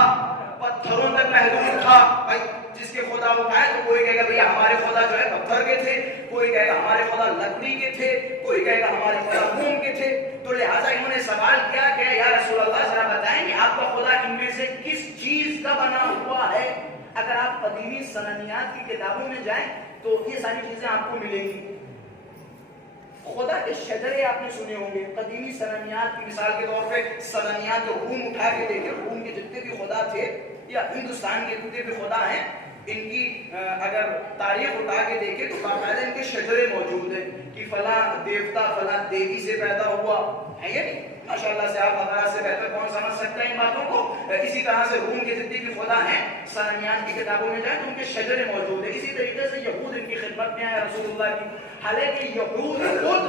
پتھروں تک محدود تھا. بھائی جس کے خدا وہ کہا ہے تو کوئی کہے گا بھیا ہمارے خدا جو ہے پتھر کے تھے، کوئی کہے گا ہمارے خدا لکڑی کے تھے، کوئی کہے گا ہمارے خدا موم کے تھے. تو لہٰذا انہوں نے سوال کیا کہ یا رسول اللہ ذرا بتائیں کہ آپ کا خدا ان میں سے کس چیز کا بنا ہوا ہے؟ اگر آپ قدیمی سننیات کی کتابوں میں جائیں تو یہ ساری چیزیں آپ کو ملیں گی. خدا کے شجرے آپ نے سنے ہوں گے قدیمی سننیات کی، مثال کے طور پہ سننیات جو روم اٹھا کے دیکھیں، روم کے جتنے بھی خدا تھے یا ہندوستان کے جتنے بھی خدا ہیں ان کی اگر تاریخ اٹھا کے دیکھیں تو باقاعدہ ان کے شجرے موجود ہیں کہ فلاں دیوتا فلاں دیوی سے پیدا ہوا ہے. یا نہیں؟ ماشاء اللہ سے آپ حضرات سے بہتر کون سمجھ سکتا ہے ان باتوں کو. اسی طرح سے روم کے جتنے بھی خدا ہیں سننیات کی کتابوں میں جائیں تو ان کے شجرے موجود ہیں. اسی طریقے سے یہود ان کی خدمت میں آئے رسول اللہ کی، حالانکہ یہود خود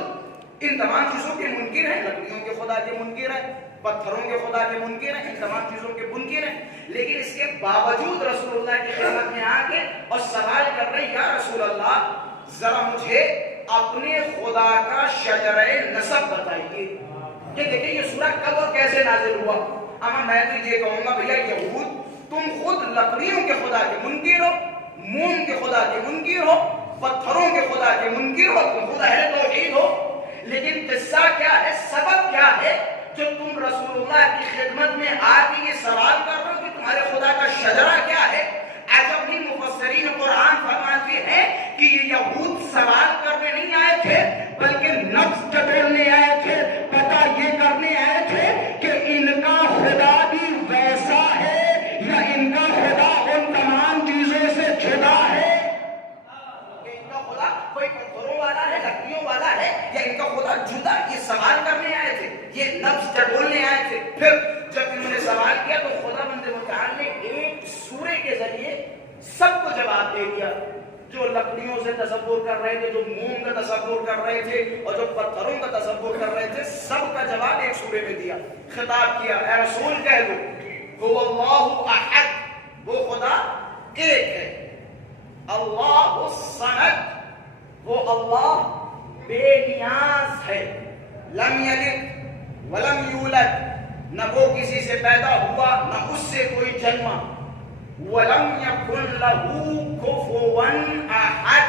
ان تمام چیزوں کے منکر ہیں، لکڑیوں کے خدا کے منکر ہیں، پتھروں کے خدا کے منکر ہیں، ان تمام چیزوں کے منکر ہیں. لیکن اس کے باوجود رسول اللہ کی خدمت میں آ کے اور سوال کر رہے ہیں یا رسول اللہ ذرا مجھے اپنے خدا کا شجرہ نسب بتائیے. یہ دیکھیں یہ سورہ کب اور کیسے نازل ہوا. اما میں تو یہ کہوں گا بھیا یہود تم خود لکڑیوں کے خدا کے منکر ہو، موم کے خدا کے منکر ہو، پتھروں کے خدا کے منکر ہو، تم خود اہل توحید ہو. لیکن قصہ کیا ہے، سبب کیا ہے جو تم رسول اللہ کی خدمت میں آ کے یہ سوال کر رہے ہو کہ تمہارے خدا کا شجرہ کیا ہے؟ عجب ہی مفسرین قرآن فرماتے ہیں کہ یہ یہود سوال کرنے نہیں آئے تھے بلکہ نفس ٹٹولنے آئے تھے، پتہ یہ کرنے آئے تھے کہ ان کا خدا بھی ویسا ہے یا ان کا خدا ان تمام چیزوں سے جدا ہے. ان کا خدا کوئی پتھروں والا ہے، لکڑیوں والا ہے یا ان کا خدا جدا؟ یہ سوال کرنے آئے تھے، یہ نفس ٹٹولنے آئے تھے. پھر جب انہوں نے سوال کیا تو خدا بند متعال نے ایک سورے کے ذریعے سب کو جواب دے دیا. جو لکڑیوں سے تصور کر رہے تھے، جو موم کا تصور کر رہے تھے اور جو پتھروں کا تصور کر رہے تھے، سب کا جواب ایک سورے میں دیا. خطاب کیا اے رسول کہہ دو هو اللہ احد، وہ خدا ایک ہے. اللہ الصمد، وہ اللہ بے نیاز ہے. لم یلد ولم یولد، نہ وہ کسی سے پیدا ہوا نہ اس سے کوئی جنما. وَلَمْ يَكُنْ لَهُ كُفُوًا أَحَدٌ،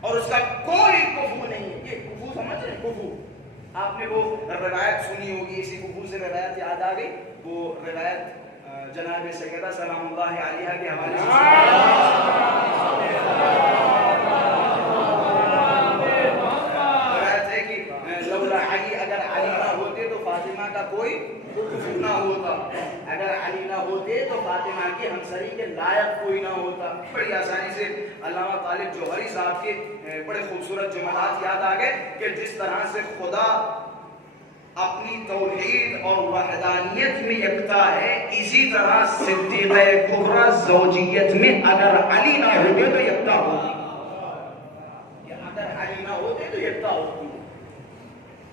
اور اس کا کوئی کفو نہیں ہے. یہ کفو سمجھ رہے ہیں؟ کفو آپ نے وہ روایت سنی ہوگی، اسی کفو سے روایت یاد آ گئی. وہ روایت جناب سیدہ سلام اللہ علیہا کے حوالے سے روایت ہے کہ لولا علی، اگر علی نہ ہوتے تو فاطمہ کا کوئی کفو نہ ہوتا، اگر علی نہ ہوتے تو فاطمہ کی ہمسری کے لائق کوئی نہ ہوتا. بڑی آسانی سے علامہ طالب جوہری صاحب کے بڑے خوبصورت جملات یاد آ گئے کہ جس طرح سے خدا اپنی توحید اور وحدانیت میں یکتا ہے، اسی طرح صدیقہ کبریٰ زوجیت میں اگر علی نہ ہوتے تو یکتا ہوتی. اگر علی نہ ہوتے تو یکتا ہوتی.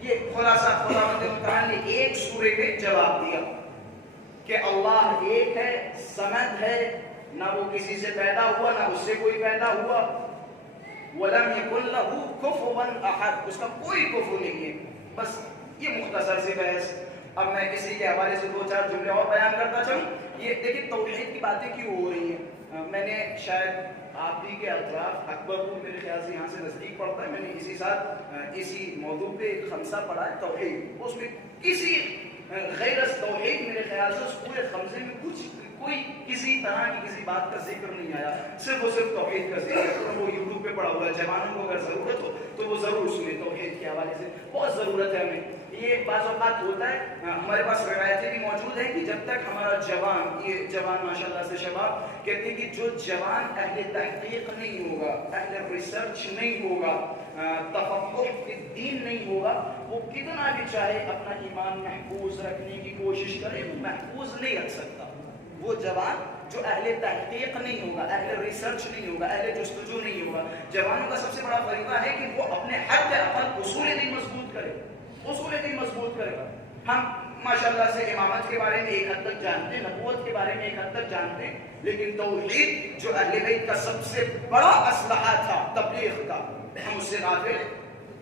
یہ خلاصہ خداوند متعال نے ایک سورے میں جواب دیا کہ اللہ ایک ہے، صمد ہے، نہ وہ کسی سے پیدا ہوا نہ اس سے کوئی پیدا ہوا. وَلَمْ يَكُنْ لَهُ كُفُوًا أَحَدٌ، اس کا کوئی کفو نہیں ہے. بس یہ مختصر سی بحث. اب میں اسی کے حوالے سے 2-4 جملے اور بیان کرتا چلوں. یہ دیکھیں توحید کی باتیں کیوں ہو رہی ہیں. میں نے شاید آپ ہی کے اطراف اکبر پور میرے خیال سے یہاں سے نزدیک پڑتا ہے، میں نے اسی ساتھ اسی موضوع پہ ایک خمسہ پڑھا ہے توحید. اس میں کسی غیر از توحید میرے خیال سے اس پورے خمسے میں کوئی کسی طرح کی کسی بات کا ذکر نہیں آیا، صرف اور صرف توحید کا ذکر ہے۔ وہ یوٹیوب پہ پڑا ہوا ہے، جوانوں کو اگر ضرورت ہو تو وہ ضرور سنیں، توحید کے حوالے سے بہت ضرورت ہے ہمیں۔ یہ بعض اوقات ہوتا ہے، ہمارے پاس روایتیں بھی موجود ہیں کہ جب تک ہمارا جوان، یہ جوان ماشاءاللہ سے شباب کہتے ہیں کہ جو جوان اہل تحقیق نہیں ہوگا، اہل ریسرچ نہیں ہوگا، تفقہ فی الدین نہیں ہوگا، وہ کتنا بھی چاہے اپنا ایمان محفوظ رکھنے کی کوشش کرے، وہ محفوظ نہیں رکھ سکتا۔ وہ جوان جو اہل تحقیق نہیں ہوگا، اہل ریسرچ نہیں ہوگا، اہل جستجو نہیں ہوگا۔ جوانوں کا سب سے بڑا فریضہ ہے کہ وہ اپنے حد اقل اصول دین مضبوط کرے، اصول دین مضبوط کرے۔ ہم ماشاءاللہ سے امامت کے بارے میں ایک حد تک جانتے ہیں، نبوت کے بارے میں ایک حد تک جانتے ہیں، لیکن توحید جو اہل بیت کا سب سے بڑا اسلحہ تھا تبلیغ کا، ہم اس سے غافل ہیں۔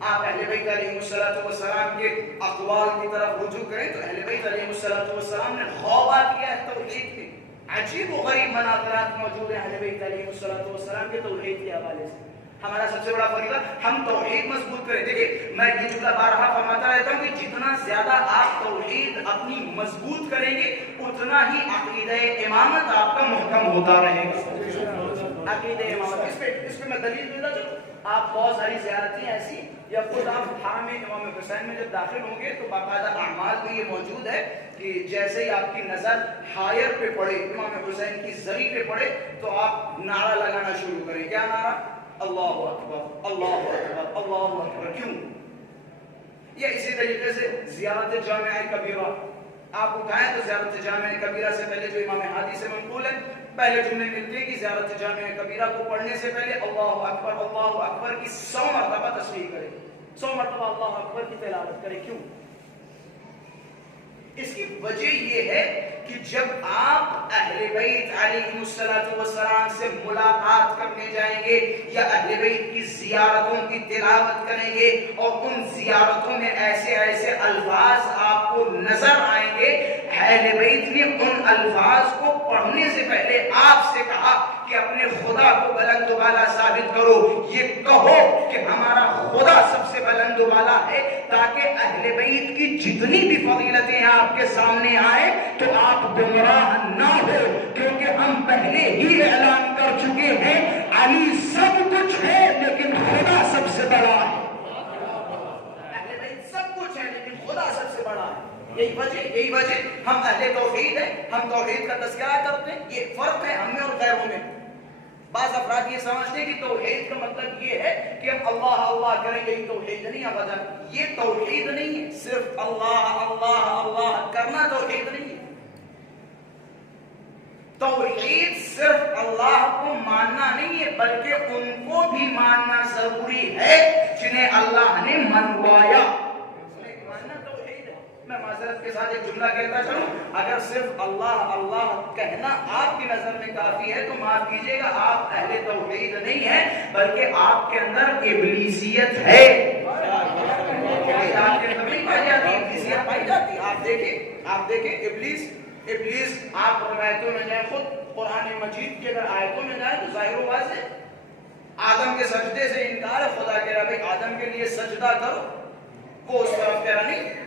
آپ اہل بیت علیہ السلام کے اقوال کی طرف رجوع کریں تو اہل بیت علیہ السلام نے غوبہ کیا ہے توحید کے، عجیب و غریب مناظرات موجود ہیں اہل بیت علیہ السلام کے توحید کے حوالے سے۔ ہمارا سب سے بڑا فریضہ ہم توحید مضبوط کریں۔ دیکھیے میں یہ جملہ بارہا فرماتا رہتا ہوں کہ جتنا زیادہ آپ توحید اپنی مضبوط کریں گے اتنا ہی عقیدہ امامت آپ کا محکم ہوتا رہے گا۔ عقیدہ امامت، اس پہ میں دلیل دیتا چلوں۔ آپ بہت ساری زیارتیں ایسی، یا خود آپ حرم امام حسین میں جب داخل ہوں گے تو باقاعدہ اعمال میں یہ موجود ہے کہ جیسے ہی آپ کی نظر ہائر پہ پڑے، امام حسین کی زری پہ پڑے، تو آپ نعرہ لگانا شروع کریں۔ کیا نعرہ؟ اللہ اکبر، اللہ اکبر، اللہ اکبر۔ کیوں؟ یا اسی طریقے سے زیارت جامعہ کبیرہ آپ اٹھائیں تو زیارت جامعہ کبیرہ سے پہلے جو امام ہادی سے منقول ہے، پہلے جملے ملتے ہیں کہ زیارت جامعہ کبیرہ کو پڑھنے سے پہلے اللہ اکبر کی 100 مرتبہ تسبیح کرے، 100 مرتبہ اللہ اکبر کی تلاوت کرے۔ کیوں؟ اس کی وجہ یہ ہے کہ جب آپ اہل بیت علیہ السلام سے ملاقات کرنے جائیں گے یا اہل بیت کی زیارتوں کی تلاوت کریں گے اور ان زیارتوں میں ایسے ایسے الفاظ آپ کو نظر آئیں گے، اہل بیت نے ان الفاظ کو پڑھنے سے پہلے آپ سے کہا کہ اپنے خدا کو بلند و بالا ثابت کرو، یہ کہو کہ ہمارا خدا سب سے بلند و بالا ہے، تاکہ اہل بیت کی جتنی بھی فضیلتیں ہیں آپ کے سامنے آئے تو آپ گمراہ نہ ہو، کیونکہ ہم پہلے ہی اعلان کر چکے ہیں علی سب کچھ ہے لیکن خدا سب سے بڑا ہے۔ اہل بیت سب کچھ ہے لیکن خدا سب سے بڑا ہے۔ یہی وجہ ہم اہل توحید ہیں، ہم توحید کا تذکرہ کرتے ہیں۔ یہ فرق ہے ہم میں اور غیروں میں۔ بعض افراد یہ سمجھتے ہیں کہ توحید کا مطلب یہ ہے کہ ہم اللہ اللہ کریں، یہی توحید نہیں ابدا۔ یہ توحید نہیں ہے، صرف اللہ اللہ اللہ کرنا توحید نہیں ہے۔ توحید صرف اللہ کو ماننا نہیں ہے بلکہ ان کو بھی ماننا ضروری ہے جنہیں اللہ نے منوایا۔ میں معذرت کے ساتھ ایک جملہ کہتا چلوں، اگر صرف اللہ اللہ کہنا آپ کی نظر میں کافی ہے تو معاف کیجیے گا، آپ اہل توحید نہیں ہیں بلکہ آپ کے اندر ابلیسیت ہے۔ آپ کے اندر نہیں پائی جاتی، ابلیسیت پائی جاتی۔ آپ دیکھیں ابلیس آپ روایتوں میں جائیں، خود قرآن مجید کی اگر آیتوں میں جائیں تو ظاہر و واضح آدم کے سجدے سے انکار ہے۔ خدا کہہ رہا بھائی آدم کے لیے سجدہ کرو، وہ اس طرف کہہ رہا نہیں،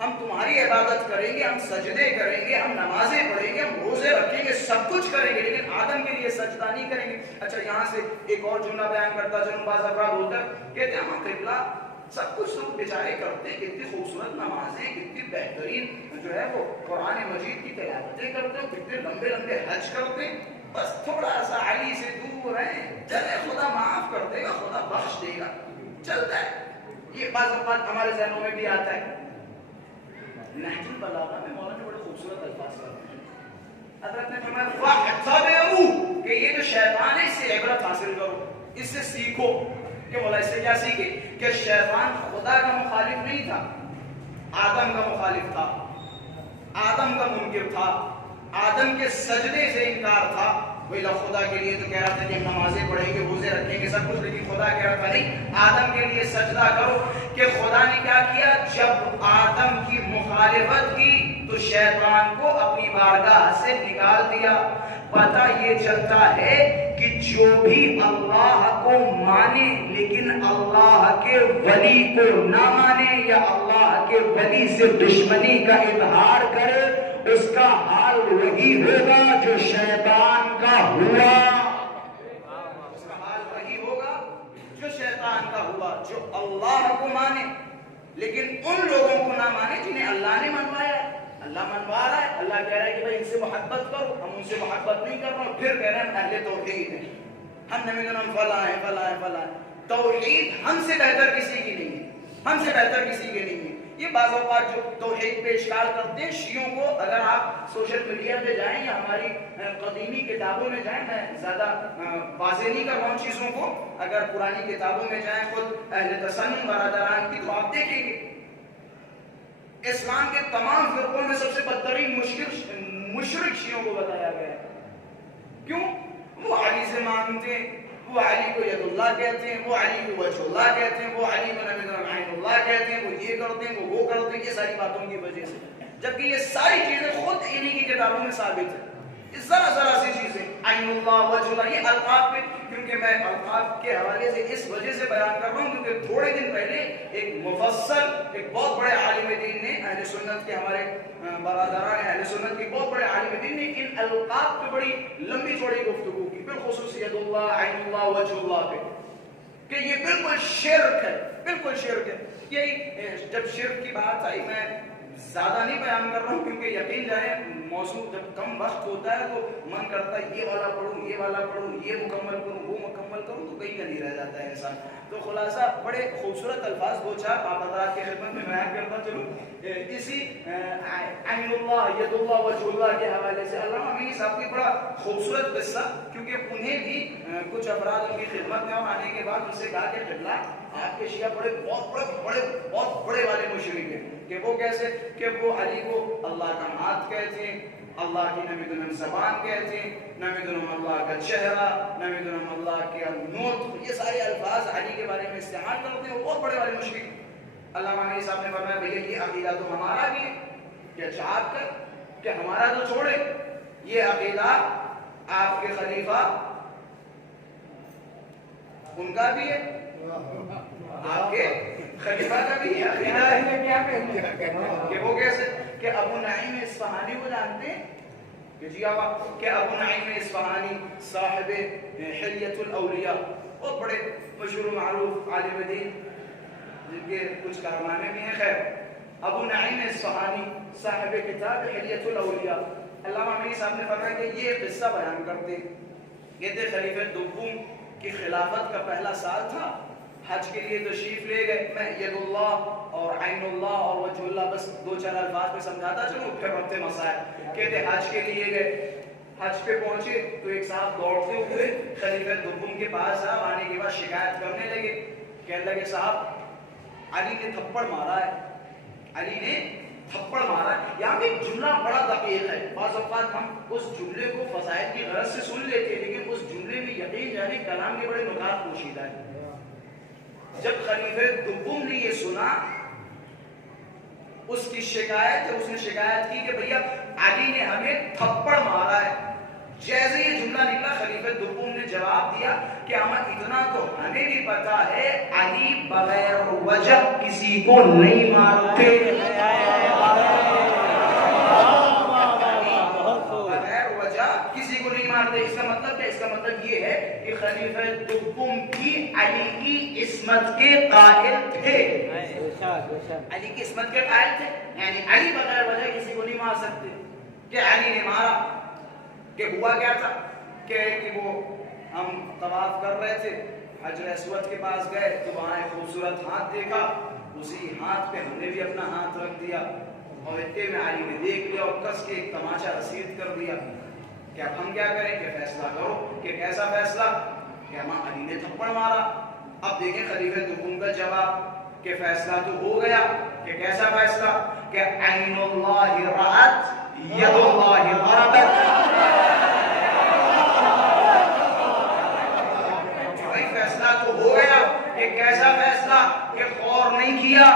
ہم تمہاری عبادت کریں گے، ہم سجدے کریں گے، ہم نمازیں پڑھیں گے، ہم روزے رکھیں گے، سب کچھ کریں گے، لیکن آدم کے لیے سجدہ نہیں کریں گے۔ اچھا یہاں سے ایک اور جملہ بیان کرتا چلوں، بعض افراد ہوتا ہے کہتے ہیں ہم قبلہ سب کچھ سب بیچارے کرتے ہیں، کتنی خوبصورت نمازیں، کتنی بہترین جو ہے وہ قرآن مجید کی تلاوتیں کرتے ہیں، کتنے لمبے لمبے حج کرتے ہیں، بس تھوڑا سا علی سے دور ہیں، چلے خدا معاف کر دے گا، خدا بخش دے گا، چلتا ہے۔ یہ بعض اوقات ہمارے ذہنوں میں بھی آتا ہے۔ نہج البلاغہ میں مولانا نے بڑے خوبصورت الفاظ کرتے ہیں، حضرت نے فرمایا فَاحْتَبِعُوا، کہ یہ جو شیطان ہے اس سے عبرت حاصل کرو، اس سے سیکھو۔ کہ مولا اس سے کیا سیکھے کہ شیطان خدا کا مخالف نہیں تھا، آدم کا مخالف تھا، آدم کا منکر تھا، آدم کے سجدے سے انکار تھا۔ وہی لوگ خدا کے لیے تو کہہ رہا تھا کہ ہم نمازیں پڑھیں گے، روزے رکھیں گے، سب کچھ، لیکن خدا کہہ رہا تھا نہیں، آدم کے لیے سجدہ کرو۔ کہ خدا نے کیا کیا، جب آدم کی مخالفت کی تو شیطان کو اپنی بارگاہ سے نکال دیا۔ پتہ یہ چلتا ہے کہ جو بھی اللہ کو مانے لیکن اللہ کے ولی کو نہ مانے یا اللہ کے ولی سے دشمنی کا اظہار کرے، اس کا حال وہی ہوگا جو شیطان کا ہوا، اس کا حال وہی ہوگا جو شیطان کا ہوا، جو اللہ کو مانے لیکن ان لوگوں کو نہ مانے جنہیں اللہ نے منوایا ہے۔ اللہ منوا رہا ہے، اللہ کہہ رہا ہے کہ بھائی ان سے محبت کرو، ہم ان سے محبت نہیں کر رہے ہیں، پھر کہہ رہے ہیں ہم اہل توحید ہیں، ہم نمیدن فلاں ہیں فلاں ہیں فلاں ہیں۔ توحید ہم سے بہتر کسی کی نہیں ہے، ہم سے بہتر کسی کی نہیں ہے۔ یہ بعض اوقات جو توحید پہ اشکال کرتے ہیں شیعوں کو، اگر آپ سوشل میڈیا پہ جائیں یا ہماری قدیمی کتابوں میں جائیں، میں زیادہ واضح نہیں کر رہا ہوں چیزوں کو، اگر پرانی کتابوں میں جائیں خود اہل تسنن برادران کی، تو آپ دیکھیں گے اسلام کے تمام فرقوں میں سب سے بدترین مشرک شیعوں کو بتایا گیا ہے۔ کیوں؟ وہ علی سے مانگتے ہیں، وہ علی کو ید اللہ کہتے ہیں، وہ علی کو وجہ اللہ کہتے ہیں، وہ علی کو عین اللہ کہتے ہیں، وہ یہ کرتے ہیں، وہ کرتے ہیں، یہ ساری باتوں کی وجہ سے، جبکہ یہ ساری چیزیں خود انہی کی کتابوں میں ثابت ہیں۔ ذرا ذرا سی چیزیں عین اللہ وجہ اللہ، یہ القاب پہ، کیونکہ میں القاب کے حوالے سے اس وجہ سے بیان کر رہا ہوں کیونکہ تھوڑے دن پہلے ایک مفصل، ایک بہت بڑے عالم دین نے، اہل سنت کے ہمارے برادران اہل سنت کے بہت بڑے عالم دین نے ان القاب پہ بڑی لمبی چوڑی گفتگو کی، بالخصوص ید اللہ عین اللہ وجہ اللہ پہ، کہ یہ بالکل شرک ہے، بالکل شرک ہے۔ یہی جب شرک کی بات آئی، میں زیادہ نہیں بیان کر رہا ہوں کیونکہ یقین جائے موضوع جب کم وقت ہوتا ہے تو من کرتا ہے یہ والا پڑھوں، یہ والا پڑھوں، یہ مکمل کروں، وہ مکمل کروں، تو کہیں کا نہیں رہ جاتا ہے انسان۔ تو خلاصہ بڑے خوبصورت الفاظ دو چار آپ حضرات کی خدمت میں بیان کرتا چلوں، اسی عین اللہ ید اللہ وجہ اللہ کے حوالے سے علامہ امینی صاحب کی بڑا خوبصورت قصہ، کیونکہ انہیں بھی کچھ افراد ان کی خدمت میں اور آنے کے بعد ان سے کہا کہ قبلہ آپ کے شیعہ بہت بڑے والے مشرک ہیں، کہ وہ کیسے، کہ وہ علی کو اللہ کا ہاتھ کہتے ہیں، اللہ کی نمیدن زبان کہتے ہیں، نمیدن اللہ کا چہرہ، نمیدن اللہ کا نوت، یہ سارے الفاظ علی کے بارے میں استعمال کرتے ہیں، وہ بہت بڑے والے مشرک۔ علامہ امینی صاحب نے فرمایا بھیا یہ عقیدہ تو ہمارا بھی ہے، کیا چاہت کر کہ ہمارا تو چھوڑے، یہ عقیدہ آپ کے خلیفہ ان کا بھی ہے، آپ کے خلیفہ کا بھی یہ عقیدہ ہے، کہ وہ کیسے، کہ ابو نعیم اصفہانی کو جانتے ہیں، کہ جی آقا، کہ ابو نعیم اصفہانی صاحب حلیۃ الاولیاء، بہت بڑے مشہور و معروف عالم دین جن کے کچھ کارنامے بھی ہیں، خیر ابو نعیم اصفہانی صاحب کتاب حلیۃ الاولیاء، علامہ امینی صاحب نے فرمایا کہ یہ قصہ بیان کرتے، کہتے خلیفہ دوم کی خلافت کا پہلا سال تھا، حج کے لیے تشریف لے گئے، میں ید اللہ اور عین اللہ اور وجہ اللہ بس دو چار الفاظ میں سمجھاتا چلوں، پھر ربط مسائل، کہتے حج کے لیے گئے، حج پہ پہنچے تو ایک صاحب دوڑتے ہوئے خلیفہ دوم کے پاس آنے کے بعد شکایت کرنے لگے، کہنے لگے صاحب علی نے تھپڑ مارا ہے، علی نے تھپڑ مارا ہے۔ یہاں پہ جملہ بڑا دقیق ہے، بعض اوقات ہم اس جملے کو فضائل کی غرض سے سن لیتے ہیں لیکن اس جملے میں یقین جانے کلام کے بڑے نکات پوشیدہ ہیں۔ جب خلیفہ دوم نے یہ سنا، اس کی شکایت، جب اس نے شکایت کی کہ بھیا علی نے ہمیں تھپڑ مارا ہے، جیسے یہ جملہ نکلا خلیفہ دوم نے جواب دیا کہ اما اتنا تو ہمیں بھی پتا ہے علی بغیر وجہ کسی کو نہیں مارتے، بغیر وجہ کسی کو نہیں مارتے۔ اس کا مطلب کیا؟ اس کا مطلب یہ ہے کہ خلیفہ دوم بھی علی کی عصمت کے قائل تھے، علی کی عصمت کے قائل تھے، یعنی علی بغیر وجہ کسی کو نہیں مار سکتے، کہ علی نے مارا۔ کہ ہوا کیا تھا کہ وہ ہم طواف کر رہے تھے، حجر اسود کے پاس گئے تو وہاں ایک خوبصورت ہاتھ دیکھا، اسی ہاتھ پہ ہم نے بھی اپنا ہاتھ رکھ دیا اور اتنے میں علی نے دیکھ لیا اور کس کے ایک تماچا رسید کر دیا کہ اب ہم کیا کریں، کہ فیصلہ کرو، کہ کیسا فیصلہ، کہ ہم علی نے تھپڑ مارا۔ اب دیکھیں خلیفہ دوم کا جواب کہ فیصلہ تو ہو گیا، کہ کیسا فیصلہ، کہ عین اللہ رأت ید اللہ ضربت، بھائی فیصلہ تو ہو گیا، کہ کیسا فیصلہ، کہ غور نہیں کیا،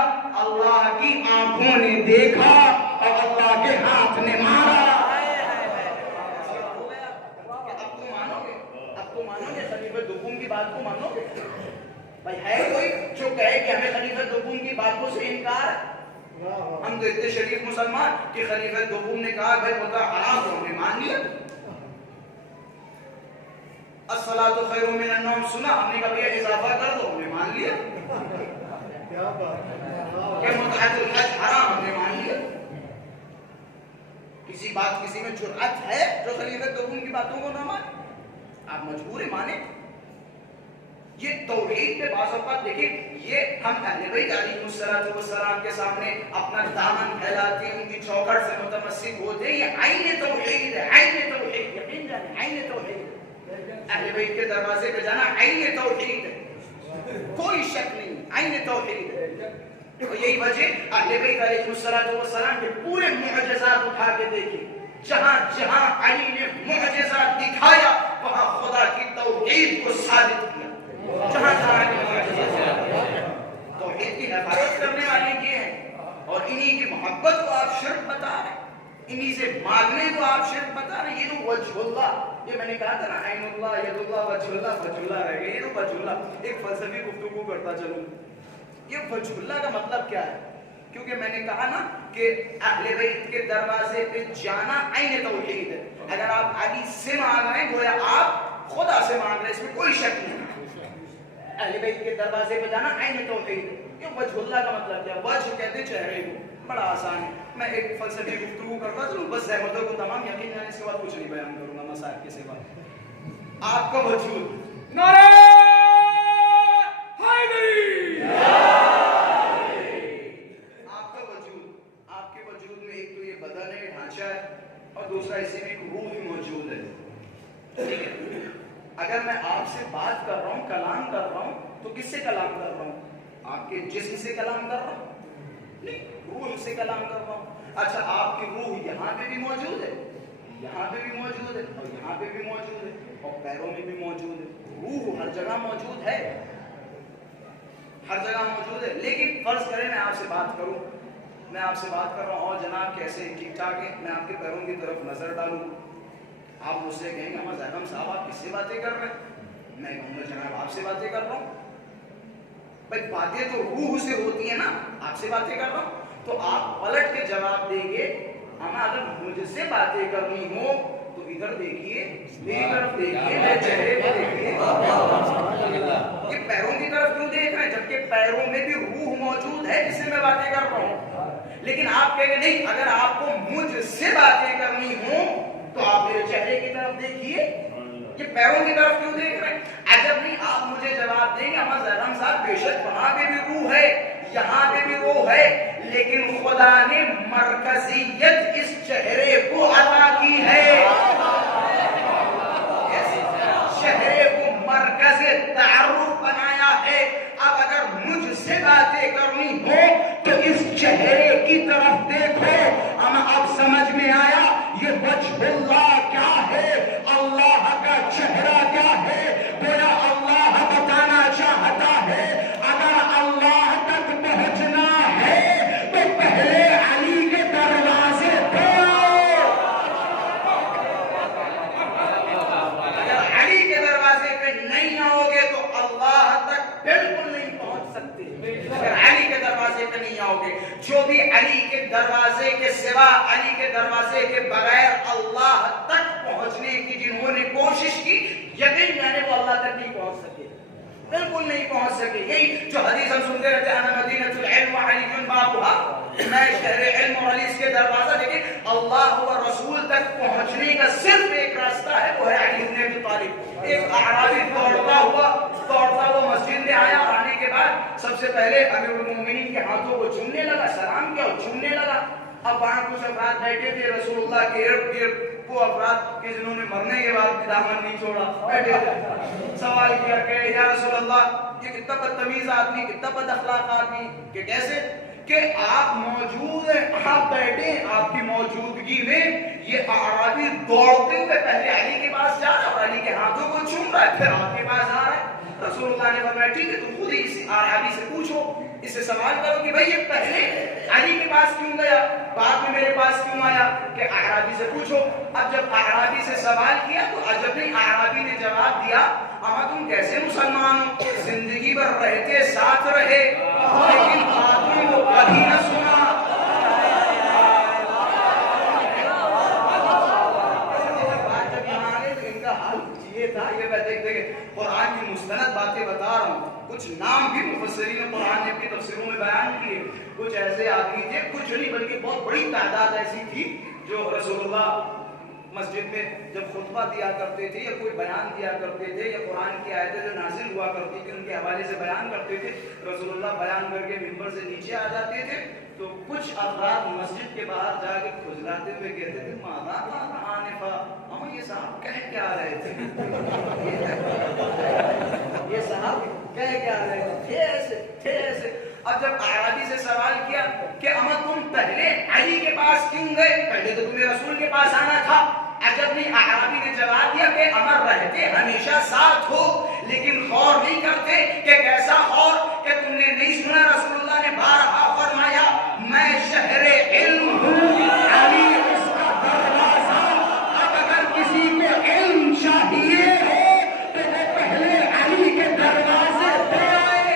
اللہ کی آنکھوں نے دیکھا اور اللہ کے ہاتھ نے مارا۔ اب تو مانو گے خلیفہ دوم کی بات کو مانو گے؟ بھائی ہے کوئی جو کہے کہ ہمیں خلیفہ دوم کی باتوں سے انکار ہے؟ ہم تو اتنے شریف مسلمان کہ خلیفہ دوم نے کہا بھائی مطلب حرام تو ہم نے مان لیا. الصلاۃ خیر من النوم سنا, ہم نے کہا بھئی اضافہ کر دو, ہم نے مان لیا. کہ متعۃ الحج حرام, ہم نے مان لیا. کسی بات کسی میں جرأت ہے جو خلیفہ دوم کی باتوں کو نہ مانے؟ آپ مجبور ہیں مانے. یہ توحید پہ بعض اوقات دیکھیں, یہ ہم اہل بیت علیہ السلام کے سامنے اپنا دامن پھیلاتے ہیں, ان کی چوکھٹ سے متمسک ہوتے ہیں. یہ عین توحید ہے, عین توحید, یقین جانیں عین توحید. اہل بیت کے دروازے پہ جانا عین توحید ہے, کوئی شک نہیں, عین توحید ہے. یہی وجہ اہل بیت علیہ السلام کے پورے معجزات اٹھا کے دیکھیں, جہاں جہاں علی نے معجزات دکھایا وہاں خدا کی توحید کو ثابت کیا. جہاں جہاں علی معجزات توحید کی حفاظت کرنے والے یہ ہیں, اور انہی کی محبت کو آپ شرک بتا رہے ہیں, انہی سے مانگنے کو آپ شرک بتا رہے ہیں. یہ تو وجہ اللہ, یہ میں نے کہا تھا نا عین اللہ, ید اللہ, وجہ اللہ رہ گئے. یہ تو وجہ اللہ, ایک فلسفی گفتگو کرتا چلوں. یہ وجہ اللہ کا مطلب کیا ہے؟ کیونکہ میں نے کہا نا کہ اہل بیت کے دروازے پہ جانا عین توحید ہے. اگر آپ علی سے مانگ رہے ہیں گویا آپ خدا سے مانگ رہے ہیں, اس میں کوئی شک نہیں. اہل بیت کے دروازے پہ جانا عین توحید ہے. یہ وجہ اللہ کا مطلب کیا؟ وجہ کہتے ہیں چہرے کو, بڑا آسان ہے. میں ایک فلسفی گفتگو کرتا چلوں, بس زحمتوں کو تمام یقین ہے, اس کے بعد کچھ نہیں بیان کروں گا مسائل کے سوا. آپ کا وجود نعرہ حیدری, آپ کا وجود, آپ کے وجود میں ایک تو یہ بدن ہے, ڈھانچہ ہے, اور دوسرا اسی میں ایک روح بھی موجود ہے. ٹھیک ہے, اگر میں آپ سے بات کر رہا ہوں, کلام کر رہا ہوں, تو کس سے کلام کر رہا ہوں؟ آپ کے جسم سے کلام کر رہا ہوں؟ نہیں, روح سے کلام کر رہا ہوں. اچھا, آپ کی روح یہاں پہ بھی موجود ہے, یہاں پہ بھی موجود ہے, اور یہاں پہ بھی موجود ہے, اور پیروں میں بھی موجود ہے. روح ہر جگہ موجود ہے, ہر جگہ موجود ہے. لیکن فرض کریں میں آپ سے بات کروں, میں آپ سے بات کر رہا ہوں, اور جناب کیسے ٹھیک ٹھاک ہے, میں آپ کے پیروں کی طرف نظر ڈالوں, آپ مجھ سے کہیں گے احمد احرم صاحب آپ کس سے باتیں کر رہے ہیں؟ میں کہوں گا جناب آپ سے باتیں کر رہا ہوں. بھائی باتیں تو روح سے ہوتی ہیں نا, آپ سے باتیں کر رہا ہوں. تو آپ پلٹ کے جواب دیں گے, اما اگر مجھ سے باتیں کرنی ہو تو ادھر دیکھیے, میری طرف دیکھیے, میرے چہرے پہ دیکھیے. یہ پیروں کی طرف کیوں دیکھ رہے ہیں جبکہ پیروں میں بھی روح موجود ہے جس سے میں باتیں کر رہا ہوں؟ لیکن آپ کہیں گے نہیں, اگر آپ کو مجھ سے باتیں کرنی ہو تو آپ میرے چہرے کی طرف دیکھیے, یہ پیروں کی طرف کیوں دیکھ رہے ہیں؟ عجب نہیں, آپ مجھے جواب دیں گے احمد احرم صاحب بے شک وہاں پہ بھی روح ہے, یہاں پہ بھی روح ہے, لیکن خدا نے مرکزیت اس چہرے کو عطا کی ہے, چہرے کو مرکز تعارف بنایا ہے. اب اگر مجھ سے باتیں کرنی ہو تو اس چہرے کی طرف دیکھو. اب سمجھ میں آیا یہ وجہ اللہ کیا ہے, اللہ کا چہرہ کیا ہے. گویا اللہ بتانا چاہتا ہے اگر اللہ تک پہنچنا ہے تو پہلے علی کے دروازے توڑو. اگر علی کے دروازے پہ نہیں آؤ گے تو اللہ تک بالکل نہیں پہنچ سکتے. اگر علی کے دروازے پہ نہیں آؤ گے, جو بھی علی کے دروازے کے سوا, علی کے دروازے کے بغیر اللہ تک پہنچنے کی جنہوں نے کوشش کی, یقین جانے وہ اللہ تک نہیں پہنچ سکے, بالکل نہیں پہنچ سکے. یہی جو حدیث ہم سنتے رہتے ہیں, انا مدینۃ العلم وعلی بابها, میں شہر علم اور علی کے دروازہ. لیکن اللہ و رسول تک پہنچنے کا صرف ایک راستہ ہے, وہ ہے علی بن ابی طالب. ایک اعرابی دوڑتا ہوا مسجد میں آیا, آنے کے بعد سب سے پہلے امیر المومنین کے ہاتھوں کو چومنے لگا, سلام کیا اور چومنے لگا. اب وہاں کچھ افراد بیٹھے تھے رسول اللہ کے ارد گرد, وہ افراد کہ جنہوں نے مرنے کے بعد بھی دامن نہیں چھوڑا, بیٹھے تھے. سوال کیا کہ یا رسول اللہ یہ کتنا بدتمیز آدمی, کتنا بد اخلاق آدمی, کہ کیسے کہ آپ موجود ہیں, آپ بیٹھے, آپ کی موجودگی میں یہ اعرابی دوڑتے ہوئے پہلے علی کے پاس جا رہا ہے, علی کے ہاتھوں کو چوم رہا ہے, پھر آپ کے پاس آ رہا ہے. رسول اللہ نے فرمایا ٹھیک ہے, تم خود ہی اس اعرابی سے پوچھو, اس سے سوال کرو کہ بھائی یہ پہلے علی کے پاس کیوں گیا, بعد میں میرے پاس کیوں آیا, کہ اعرابی سے پوچھو. اب جب اعرابی سے سوال کیا تو عجب نہیں, اعرابی نے جواب دیا اما تم کیسے مسلمان ہو؟ زندگی بھر رہتے ساتھ رہے لیکن باتوں کو کبھی نہ سنا. یہ میں دیکھ قرآن کی مستند باتیں بتا رہا ہوں. کچھ نام بھی مفسرین قرآن نے اپنی تفسیروں میں بیان کیے. کچھ ایسے آدمی تھے, کچھ نہیں بلکہ بہت بڑی تعداد ایسی تھی جو رسول اللہ مسجد میں جب خطبہ دیا کرتے تھے یا کوئی بیان دیا کرتے تھے یا قرآن کی آیتیں جو نازل ہوا کرتی تھی ان کے حوالے سے بیان کرتے تھے, رسول اللہ بیان کر کے ممبر سے نیچے آ جاتے تھے تو کچھ افراد مسجد کے باہر جا کے کھجلاتے ہوئے کہتے تھے ماذا قال آنفا, ہم یہ صاحب کہہ کیا رہے تھے, یہ صاحب کہہ کیا رہے تھے ایسے. اب جب اعرابی سے سوال کیا کہ اما تم پہلے علی کے پاس کیوں گئے, پہلے تو تمہیں رسول کے پاس آنا تھا. عجب نہیں, اعرابی نے جواب دیا کہ امر رہتے ہمیشہ ساتھ ہو لیکن غور نہیں کرتے. کہ کیسا غور کہ تم نے نہیں سنا رسول اللہ نے بارہا فرمایا میں شہر علم ہوں, علی اس کا دروازہ. اب اگر کسی کو علم چاہیے ہو تو وہ پہلے علی کے دروازے پہ آئے.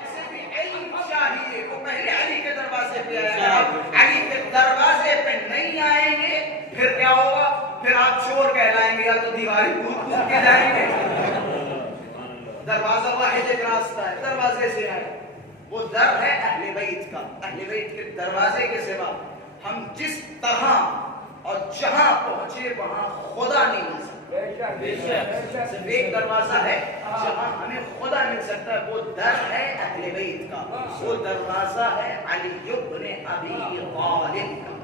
جسے بھی علم چاہیے وہ پہلے علی کے دروازے پہ آئے. علی کے دروازے پہ نہیں آئیں گے پھر کیا ہوگا؟ پھر آپ چور کہلائیں گے یا تو دیواری کود کے جائیں گے. دروازہ واحد ایک راستہ ہے, دروازے سے آئے. وہ در ہے اہل بیت کا. اہل بیت کے دروازے کے سوا ہم جس طرح اور جہاں پہنچے وہاں خدا نہیں مل سکتا. صرف ایک دروازہ ہے جہاں ہمیں خدا مل سکتا ہے, وہ در ہے اہل بیت کا. وہ دروازہ ہے علی بن ابی طالب کا.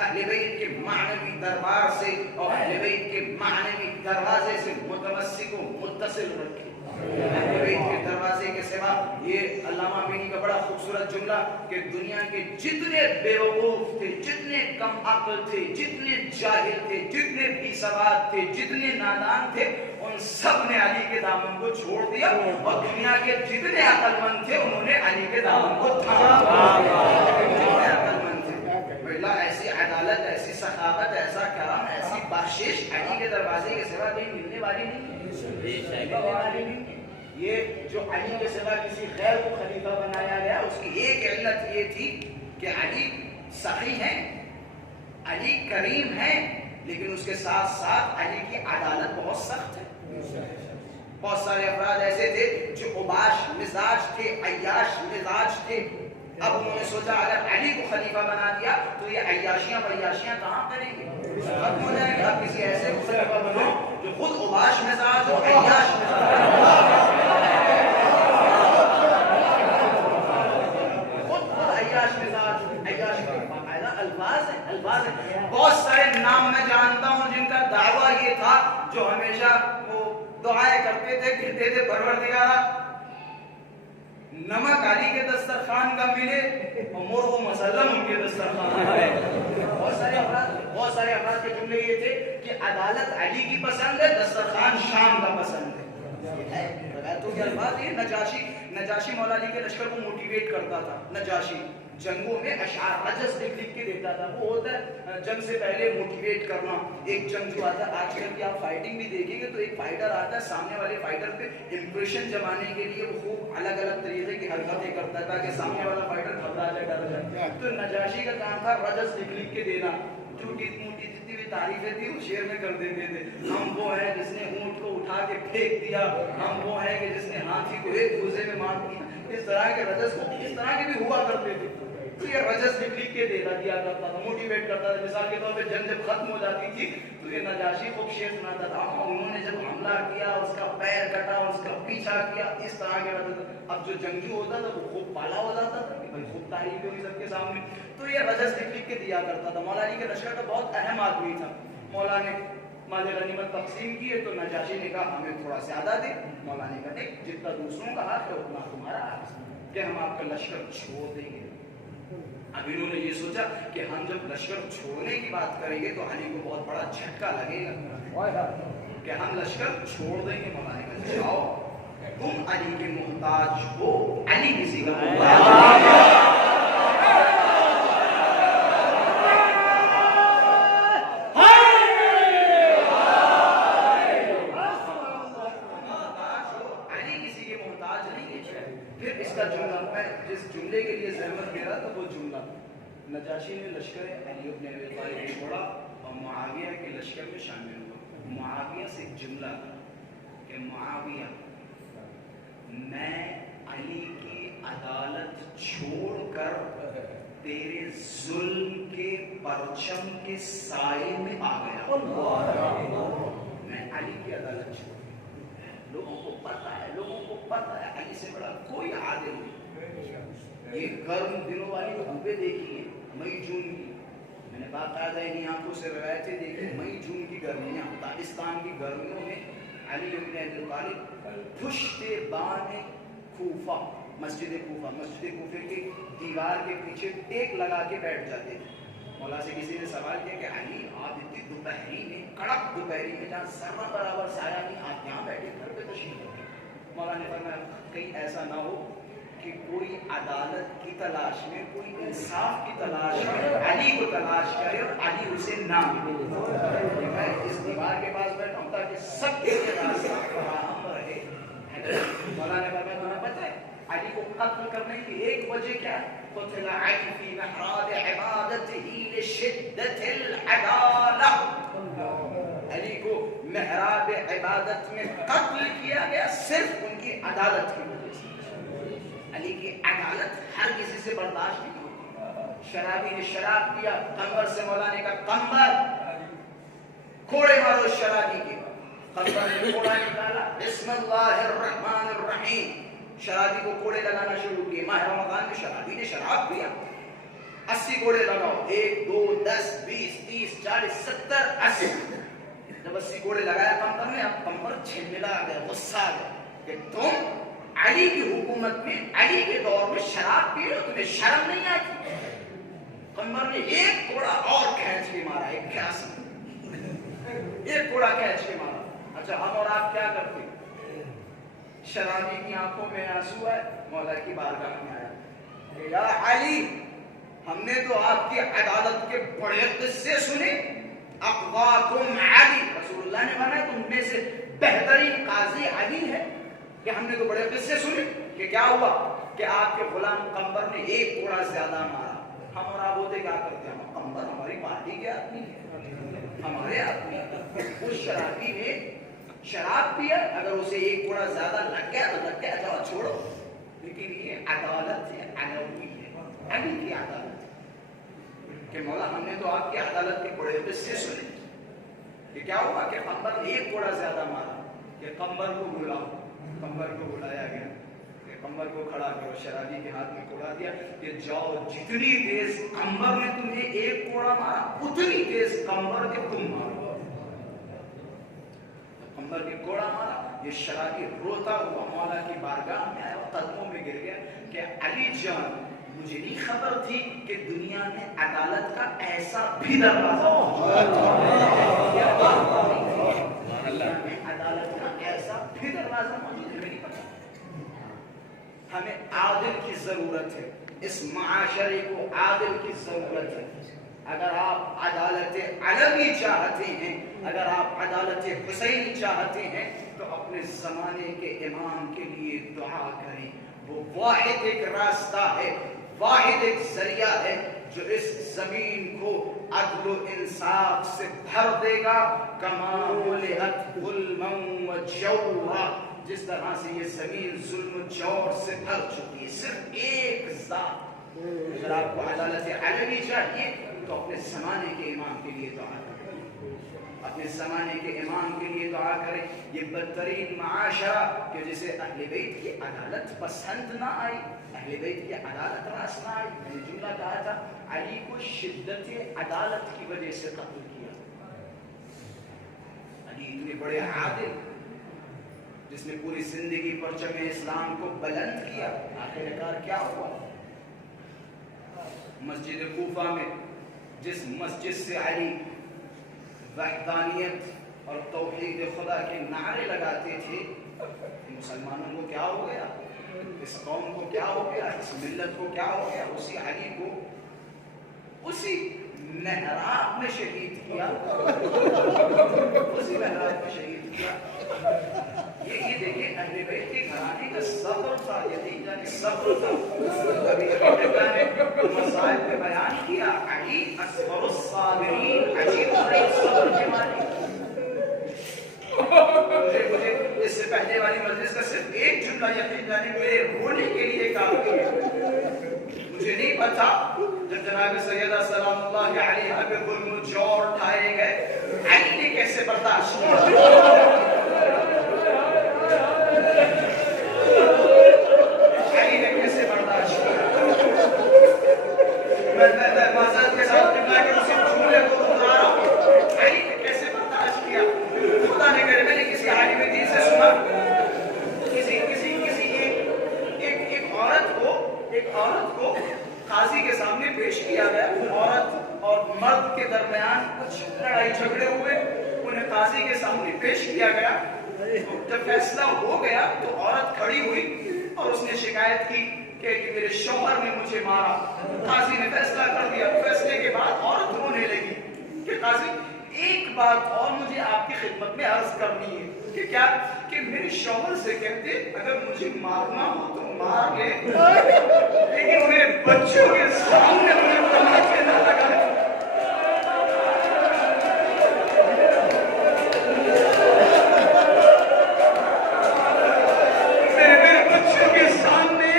اہل بیت کے معنوی دربار سے اور اہل بیت کے معنوی دروازے سے متمسک و متصل رکھے. اہل بیت کے دروازے کے سوا یہ علامہ مینی کا بڑا خوبصورت جملہ کہ دنیا کے جتنے بیوقوف تھے, جتنے کم عقل تھے, جتنے جاہل تھے, جتنے بے سواد تھے, جتنے نادان تھے, ان سب نے علی کے دامن کو چھوڑ دیا اور دنیا کے جتنے عقل مند تھے انہوں نے علی کے دامن کو تھاما. ایسی عدالت, ایسی سخاوت, ایسا کرم, ایسی بخشش علی کے دروازے کے سوا کہیں ملنے والی نہیں. یہ جو علی کے سوا کسی غیر کو خلیفہ بنایا گیا اس کی ایک علت یہ تھی کہ علی سخی ہیں, علی کریم ہیں, لیکن اس کے ساتھ ساتھ علی کی عدالت بہت سخت ہے. بہت سارے افراد ایسے تھے جو اوباش مزاج تھے, عیاش مزاج تھے. اب انہوں نے سوچا اگر علی کو خلیفہ بنا دیا تو یہ عیاشیاں بریاشیاں کہاں کریں گے, ختم ہو جائیں گے. اب کسی ایسے کو خلیفہ بنو جو خود اوباش مزاج ہو, عیاش خود عیاش مزاج, عیاش کے باقاعدہ الفاظ ہیں, الفاظ ہیں. بہت سارے نام میں جانتا ہوں جن کا دعویٰ یہ تھا جو ہمیشہ وہ دعائیں کرتے تھے, کہتے تھے پروردگارا نمک علی کے دسترخوان کا ملے اور مرغ و مسلم ان کے دسترخوان کا ملے. بہت سارے افراد کے جملے یہ تھے کہ عدالت علی کی پسند ہے, دسترخوان شام کا پسند ہے. تو یہ الفاظ یہ نجاشی مولا علی کے لشکر کو موٹیویٹ کرتا تھا. نجاشی جنگوں میں اشعار رجز لکھ کے دیتا تھا. وہ ہوتا ہے جنگ سے پہلے موٹیویٹ کرنا. ایک جنگ جو آتا ہے آج کل کی آپ فائٹنگ بھی دیکھیں گے تو ایک فائٹر آتا ہے, سامنے والے فائٹر پہ امپریشن جمانے کے لیے وہ خوب الگ الگ طریقے کی حرکتیں کرتا ہے تاکہ سامنے والا فائٹر گھبرا جائے, ڈر جائے. تو نجاشی کا کام تھا رجز لکھ کے دینا. ٹوٹی موٹی جتنی بھی تعریفیں تھی وہ شعر میں کر دیتے تھے. ہم وہ ہیں جس نے اونٹ کو اٹھا کے پھینک دیا, ہم وہ ہیں کہ جس نے ہاتھی کو ایک گوزے میں مار دیا. اس طرح کے رجز کو اس طرح کے بھی ہوا کرتے تھے. تو یہ رجز لکھ کے دیا کرتا تھا, موٹیویٹ کرتا تھا. مثال کے طور پہ جنگ جب ختم ہو جاتی تھی تو یہ نجاشی خوب شعر سناتا تھا, انہوں نے جب حملہ کیا اس کا پیر کٹا, اس کا پیچھا کیا, اس طرح کے رجز. اب جو جنگجو ہوتا تھا وہ خوب پالا ہو جاتا تھا کہ خوب تعریف ہوگی سب کے سامنے. تو یہ رجز لکھ کے دیا کرتا تھا. مولا علی کے لشکر کا بہت اہم آدمی تھا. مولا نے مال غنیمت تقسیم کیے تو نجاشی نے کہا ہمیں تھوڑا زیادہ دے. مولا نے کہا دیکھ جتنا دوسروں کا حق ہے اتنا تمہارا حق ہے کہ ہم آپ کا لشکر چھوڑ دیں گے. اب انہوں نے یہ سوچا کہ ہم جب لشکر چھوڑنے کی بات کریں گے تو علی کو بہت بڑا جھٹکا لگے گا کہ ہم لشکر چھوڑ دیں گے. مولا نے کہا جاؤ, تم علی کے محتاج ہو, علی کسی کا محتاج جملے کے لیے زحمت دے رہا تھا وہ جملہ. نجاشی نے لشکر علی ابن ابی طالب کو چھوڑا اور معاویہ کے لشکر میں شامل ہوا. معاویہ سے ایک جملہ تھا کہ معاویہ, میں علی کی عدالت چھوڑ کر تیرے ظلم کے پرچم کے سائے میں آ گیا. میں علی کی عدالت چھوڑ, لوگوں کو پتا ہے علی سے بڑا کوئی عادل نہیں. یہ گرم دنوں والی دھوپیں دیکھی ہیں, مئی جون کی, میں نے باقاعدہ انہیں آنکھوں سے روایتیں دیکھی. مئی جون کی گرمیاں, پاکستان کی گرمیوں میں علی ابن ابی طالب پشت بان کوفہ, مسجد کوفے کی دیوار کے پیچھے ٹیک لگا کے بیٹھ جاتے تھے. مولا سے کسی نے سوال کیا کہ علی آپ اتنی دوپہری میں, کڑک دوپہری میں جہاں ذرہ برابر سایہ نہیں, آپ یہاں بیٹھے گھر پہ تشریف رکھیں. مولا نے فرمایا کہیں ایسا نہ ہو کہ کوئی عدالت کی تلاش میں, کوئی انصاف کی تلاش میں علی کو تلاش کرے اور علی اسے نہ ملے. میں اس دیوار کے پاس بیٹھا ہوں تاکہ سب کے لیے راستہ فراہم رہے. مولا نے فرمایا تمہیں پتہ ہے علی کو قتل کرنے کی ایک وجہ کیا ہے؟ قتل علی فی محراب عبادتہ لشدت العدالہ. علی کو محراب عبادت میں قتل کیا گیا صرف ان کی عدالت کی وجہ سے. علی کی عدالت ہر کسی سے برداشت نہیں ہوتی. شرابی نے شراب پیا, قمر سے مولا نے کہا قمر کوڑے مارو شرابی کے. قمر نے کوڑا نکالا, بسم اللہ الرحمن الرحیم, شرابی کو کوڑے لگانا شروع کیے. ماہ رمضان میں شرابی نے شراب پیا, 80 کوڑے لگاؤ, 1 2 10 20 30 40 70 80. جب 80 کوڑے لگایا قمر نے, اب قمر جھنجلا آ گیا, غصہ آ گیا کہ تم علی کی حکومت میں, علی کے دور میں شراب پی رہے ہو, تمہیں شرم نہیں آتی. قمر نے ایک کوڑا اور کھینچ کے مارا, ایک کوڑا کھینچ کے مارا. اچھا ہم اور آپ کیا کرتے؟ شرابی کی آنکھوں میں آنسو ہے, مولا کی بارگاہ میں آیا کہ یا علی, ہم نے تو آپ کی عدالت کے بڑے قصے سنے. اقواکم علی, رسول اللہ نے فرمایا تم میں سے بہترین قاضی علی ہے. کہ ہم نے تو بڑے قصے سنے کہ کیا ہوا کہ آپ کے غلام قمر نے ایک کوڑا زیادہ مارا. ہم اور آپ ہوتے کیا کرتے ہیں؟ قمر ہماری پارٹی کے آدمی ہے, ہمارے آدمی. اس شرابی نے شراب پیا, اگر اسے ایک کوڑا زیادہ لگ گیا تو لگ گیا, جاؤ چھوڑو. لیکن یہ عدالت ہے, علوی ہے, علی کی عدالت ہے کہ مولا ہم نے تو آپ کی عدالت کے بڑے قصے سنے کہ کیا ہوا کہ قمر نے ایک کوڑا زیادہ مارا. کہ قمر کو بلاؤ. قمر کو بلایا گیا کہ قمر کو کھڑا کرو. شرابی کے ہاتھ میں کوڑا دیا کہ جاؤ, جتنی تیز قمر نے تمہیں ایک کوڑا مارا اتنی تیز قمر کے تم مارو. قمر نے کوڑا مارا. یہ شرابی روتا ہوا مولا کی بارگاہ میں آیا, قدموں میں گر گیا کہ علی جان, مجھے نہیں خبر تھی کہ دنیا میں عدالت کا ایسا بھی دروازہ موجود ہے. ہمیں عادل کی ضرورت ہے, اس معاشرے کو عادل کی ضرورت ہے. اگر آپ عدالت علوی چاہتے ہیں, اگر آپ عدالت حسینی چاہتے ہیں تو اپنے زمانے کے امام کے لیے دعا کریں. وہ واحد ایک راستہ ہے, واحد ایک ذریعہ ہے جو اس زمین کو عدل و انصاف سے بھر دے گا. کما ملئت ظلما و جورا, جس طرح سے یہ زمین ظلم و جور سے بھر چکی ہے. صرف ایک ذات. اگر آپ کو عدالت علوی چاہیے تو اپنے زمانے کے امام کے لیے دعا کریں, اپنے زمانے کے امام کے لیے دعا کریں. یہ بدترین معاشرہ کہ جسے اہل بیت کی عدالت پسند نہ آئی, اہل بیت کی عدالت راست نہ آئی. میں نے جملہ کہا تھا علی کو شدت عدالت کی وجہ سے قتل کیا. علی اتنے بڑے عادل جس نے پوری زندگی پرچم اسلام کو بلند کیا, آخرکار کیا ہوا؟ مسجد کوفہ میں, جس مسجد سے علی وحدانیت اور توحید خدا کے نعرے لگاتے تھے، مسلمانوں کو کیا ہو گیا، اس قوم کو کیا ہو گیا، اس ملت کو کیا ہو گیا؟ اسی علی کو اسی محراب میں شہید کیا، اسی محراب میں شہید کیا۔ یہ دیکھیں اہل بیت کے گھرانے کا صبر تھا، یتیم جانی صبر تھا۔ کبھی اللہ نے مسائل پہ بیان کیا، علی اصبر الصابرین، عجیب صبر کے معنی۔ مجھے اس سے پہلے والی مجلس کا صرف ایک جملہ یقین جانے میرے رونے کے لیے کافی ہے۔ مجھے نہیں پتا جب جناب سیدہ سلام اللہ علیہا پہ ظلم و جور ڈھائے گئے، علی نے کیسے برداشت کیا، علی نے کیسے برداشت کیا۔ میں معذرت کے ساتھ جملہ کے اسی جملے کو بتا رہا ہوں، علی نے کیسے برداشت کیا۔ خدا نے کرے میں نے کسی عالم دین سے سنا، ایک عورت کو قاضی کے سامنے پیش کیا گیا، عورت اور مرد کے درمیان کچھ لڑائی جھگڑے ہوئے، انہیں قاضی کے سامنے پیش کیا گیا۔ جب فیصلہ ہو گیا تو عورت کھڑی ہوئی اور اس نے شکایت کی کہ میرے شوہر نے مجھے مارا۔ قاضی نے فیصلہ کر دیا۔ فیصلے کے بعد عورت رونے لگی کہ قاضی ایک بات اور مجھے آپ کی خدمت میں عرض کرنی ہے کہ کیا کہ میرے شوہر سے کہتے اگر مجھے مارنا ہو تو مار لے، لیکن میرے بچوں کے سامنے مجھے تماچے نہ لگائے۔ میرے بچوں کے سامنے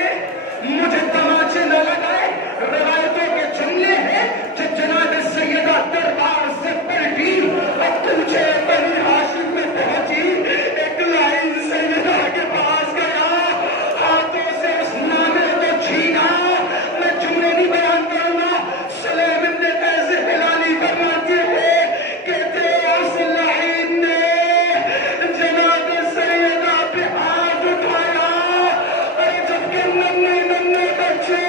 مجھے تماچے نہ لگائے۔ روایتوں کے جملے ہیں جب جناب سیدہ دربار سے پلٹی اور تجھے بنی ہاشم میں پہنچی، ایک لائن سیدہ کے پاس گیا، ہاتھوں سے اس نامے کو چھینا۔ میں جملے نہیں بیان کروں گا، سلیم ابن قیس ہلالی فرماتے ہیں کہتے اس لائن نے جناب سیدہ پہ ہاتھ اٹھایا اور جب کہ ننے بچے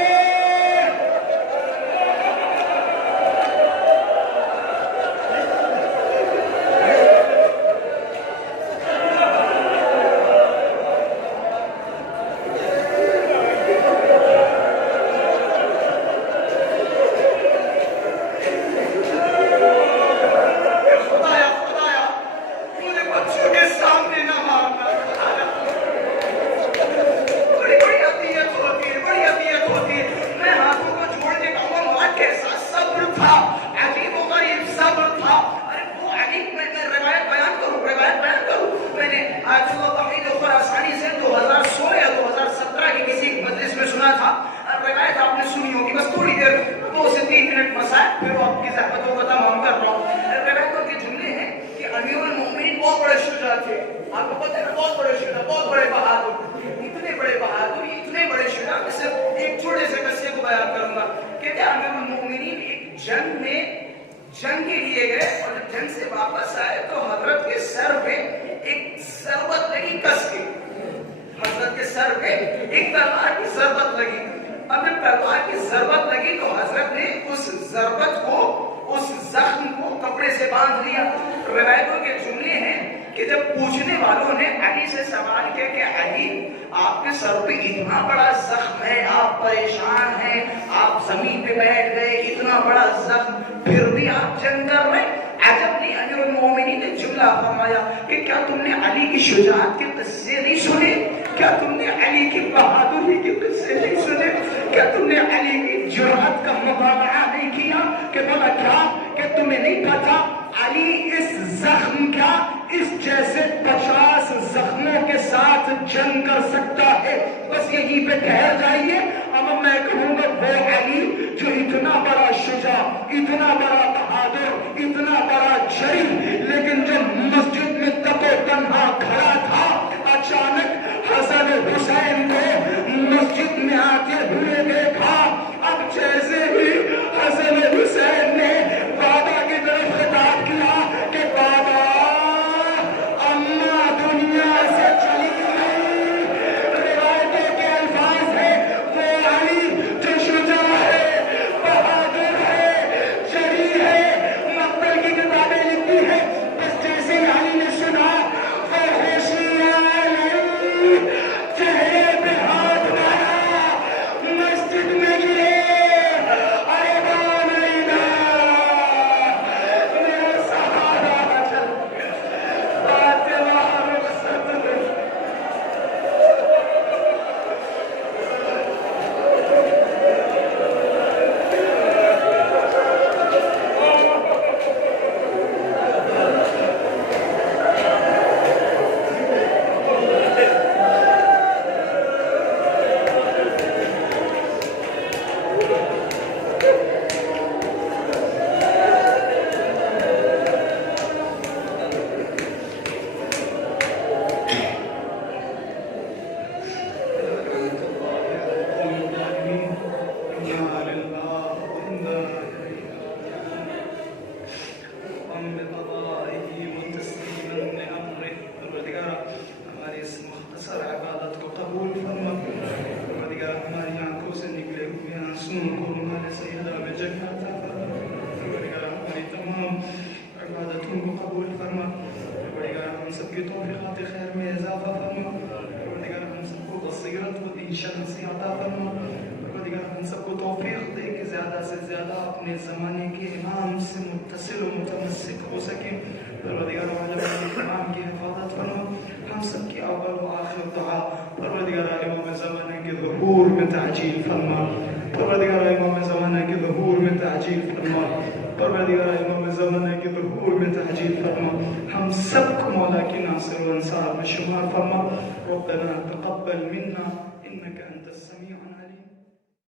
جنگ کے لیے گئے اور جب جنگ سے واپس آئے تو حضرت کے سر پہ ایک ضربت لگی کس کے، حضرت کے سر پہ ایک تلوار کی ضربت لگی۔ اب جب تلوار کی ضربت لگی تو حضرت نے اس ضربت کو، اس زخم کو کپڑے سے باندھ لیا۔ روایتوں کے جملے ہیں کہ جب پوچھنے والوں نے علی سے سوال کیا کہ علی آپ کے سر پہ اتنا بڑا زخم ہے، آپ پریشان ہیں، آپ زمین پہ بیٹھ گئے، اتنا بڑا زخم پھر بھی آپ جنگ کر رہے ہیں۔ عجب نہیں، امیر المومنین نے جملہ فرمایا کہ کیا تم نے علی کی شجاعت کے قصے نہیں سنے؟ کیا تم نے علی کی بہادری کے قصے نہیں سنے؟ کیا تم نے علی کی جرأت کا مطالعہ نہیں کیا؟ کہ بولا کیا کہ تمہیں نہیں پتا علی اس زخم کا اس جیسے 50 زخموں کے ساتھ جنگ کر سکتا ہے؟ بس یہیں پہ ٹھہر جائیے۔ اب میں کہوں گا وہ علی جو اتنا بڑا شجاع، اتنا بڑا بہادر، اتنا بڑا جری، لیکن جب مسجد میں تکو تنہا کھڑا تھا، اچانک حسن حسین کو مسجد میں آتے ہوئے دیکھا۔ اب جیسے ہی حسن حسین نے بابا کی طرف خطاب کیا کہ بابا اماں دنیا سے چلی گئی، روایتوں کے الفاظ ہے وہ علی جو شجاع ہے، بہادر ہے، جری ہے، مقتل کی کتابیں لکھتی ہے۔ بس جیسے علی قبول فرما. پروردگار ہماری آنکھوں سے نکلے ہوئے آنسوؤں کو ہمارے سیدہ میں جگہ عطا فرما. پروردگار ہماری تمام عبادتوں کو قبول فرما. پروردگار ہم سب کی توفیقات خیر میں اضافہ فرما. پروردگار ہم سب کو بصیرت و دین شناسی عطا فرما. پروردگار ہم سب کو توفیق دے کہ زیادہ سے زیادہ اپنے زمانے کے امام سے متصل و متمسک ہو سکیں. پروردگار عالم امام کی حفاظت فرما. ہم سب کی اول و آخر دعا پروردگار امام زمانہ کے ظہور میں تعجیل فرما. پروردگار امام زمانہ کے ظہور میں تعجیل فرما. پروردگار امام زمانہ کے ظہور میں تعجیل فرما. ہم سب کو مولا کی ناصر و انصار میں شمار فرما. ربنا تقبل منا انك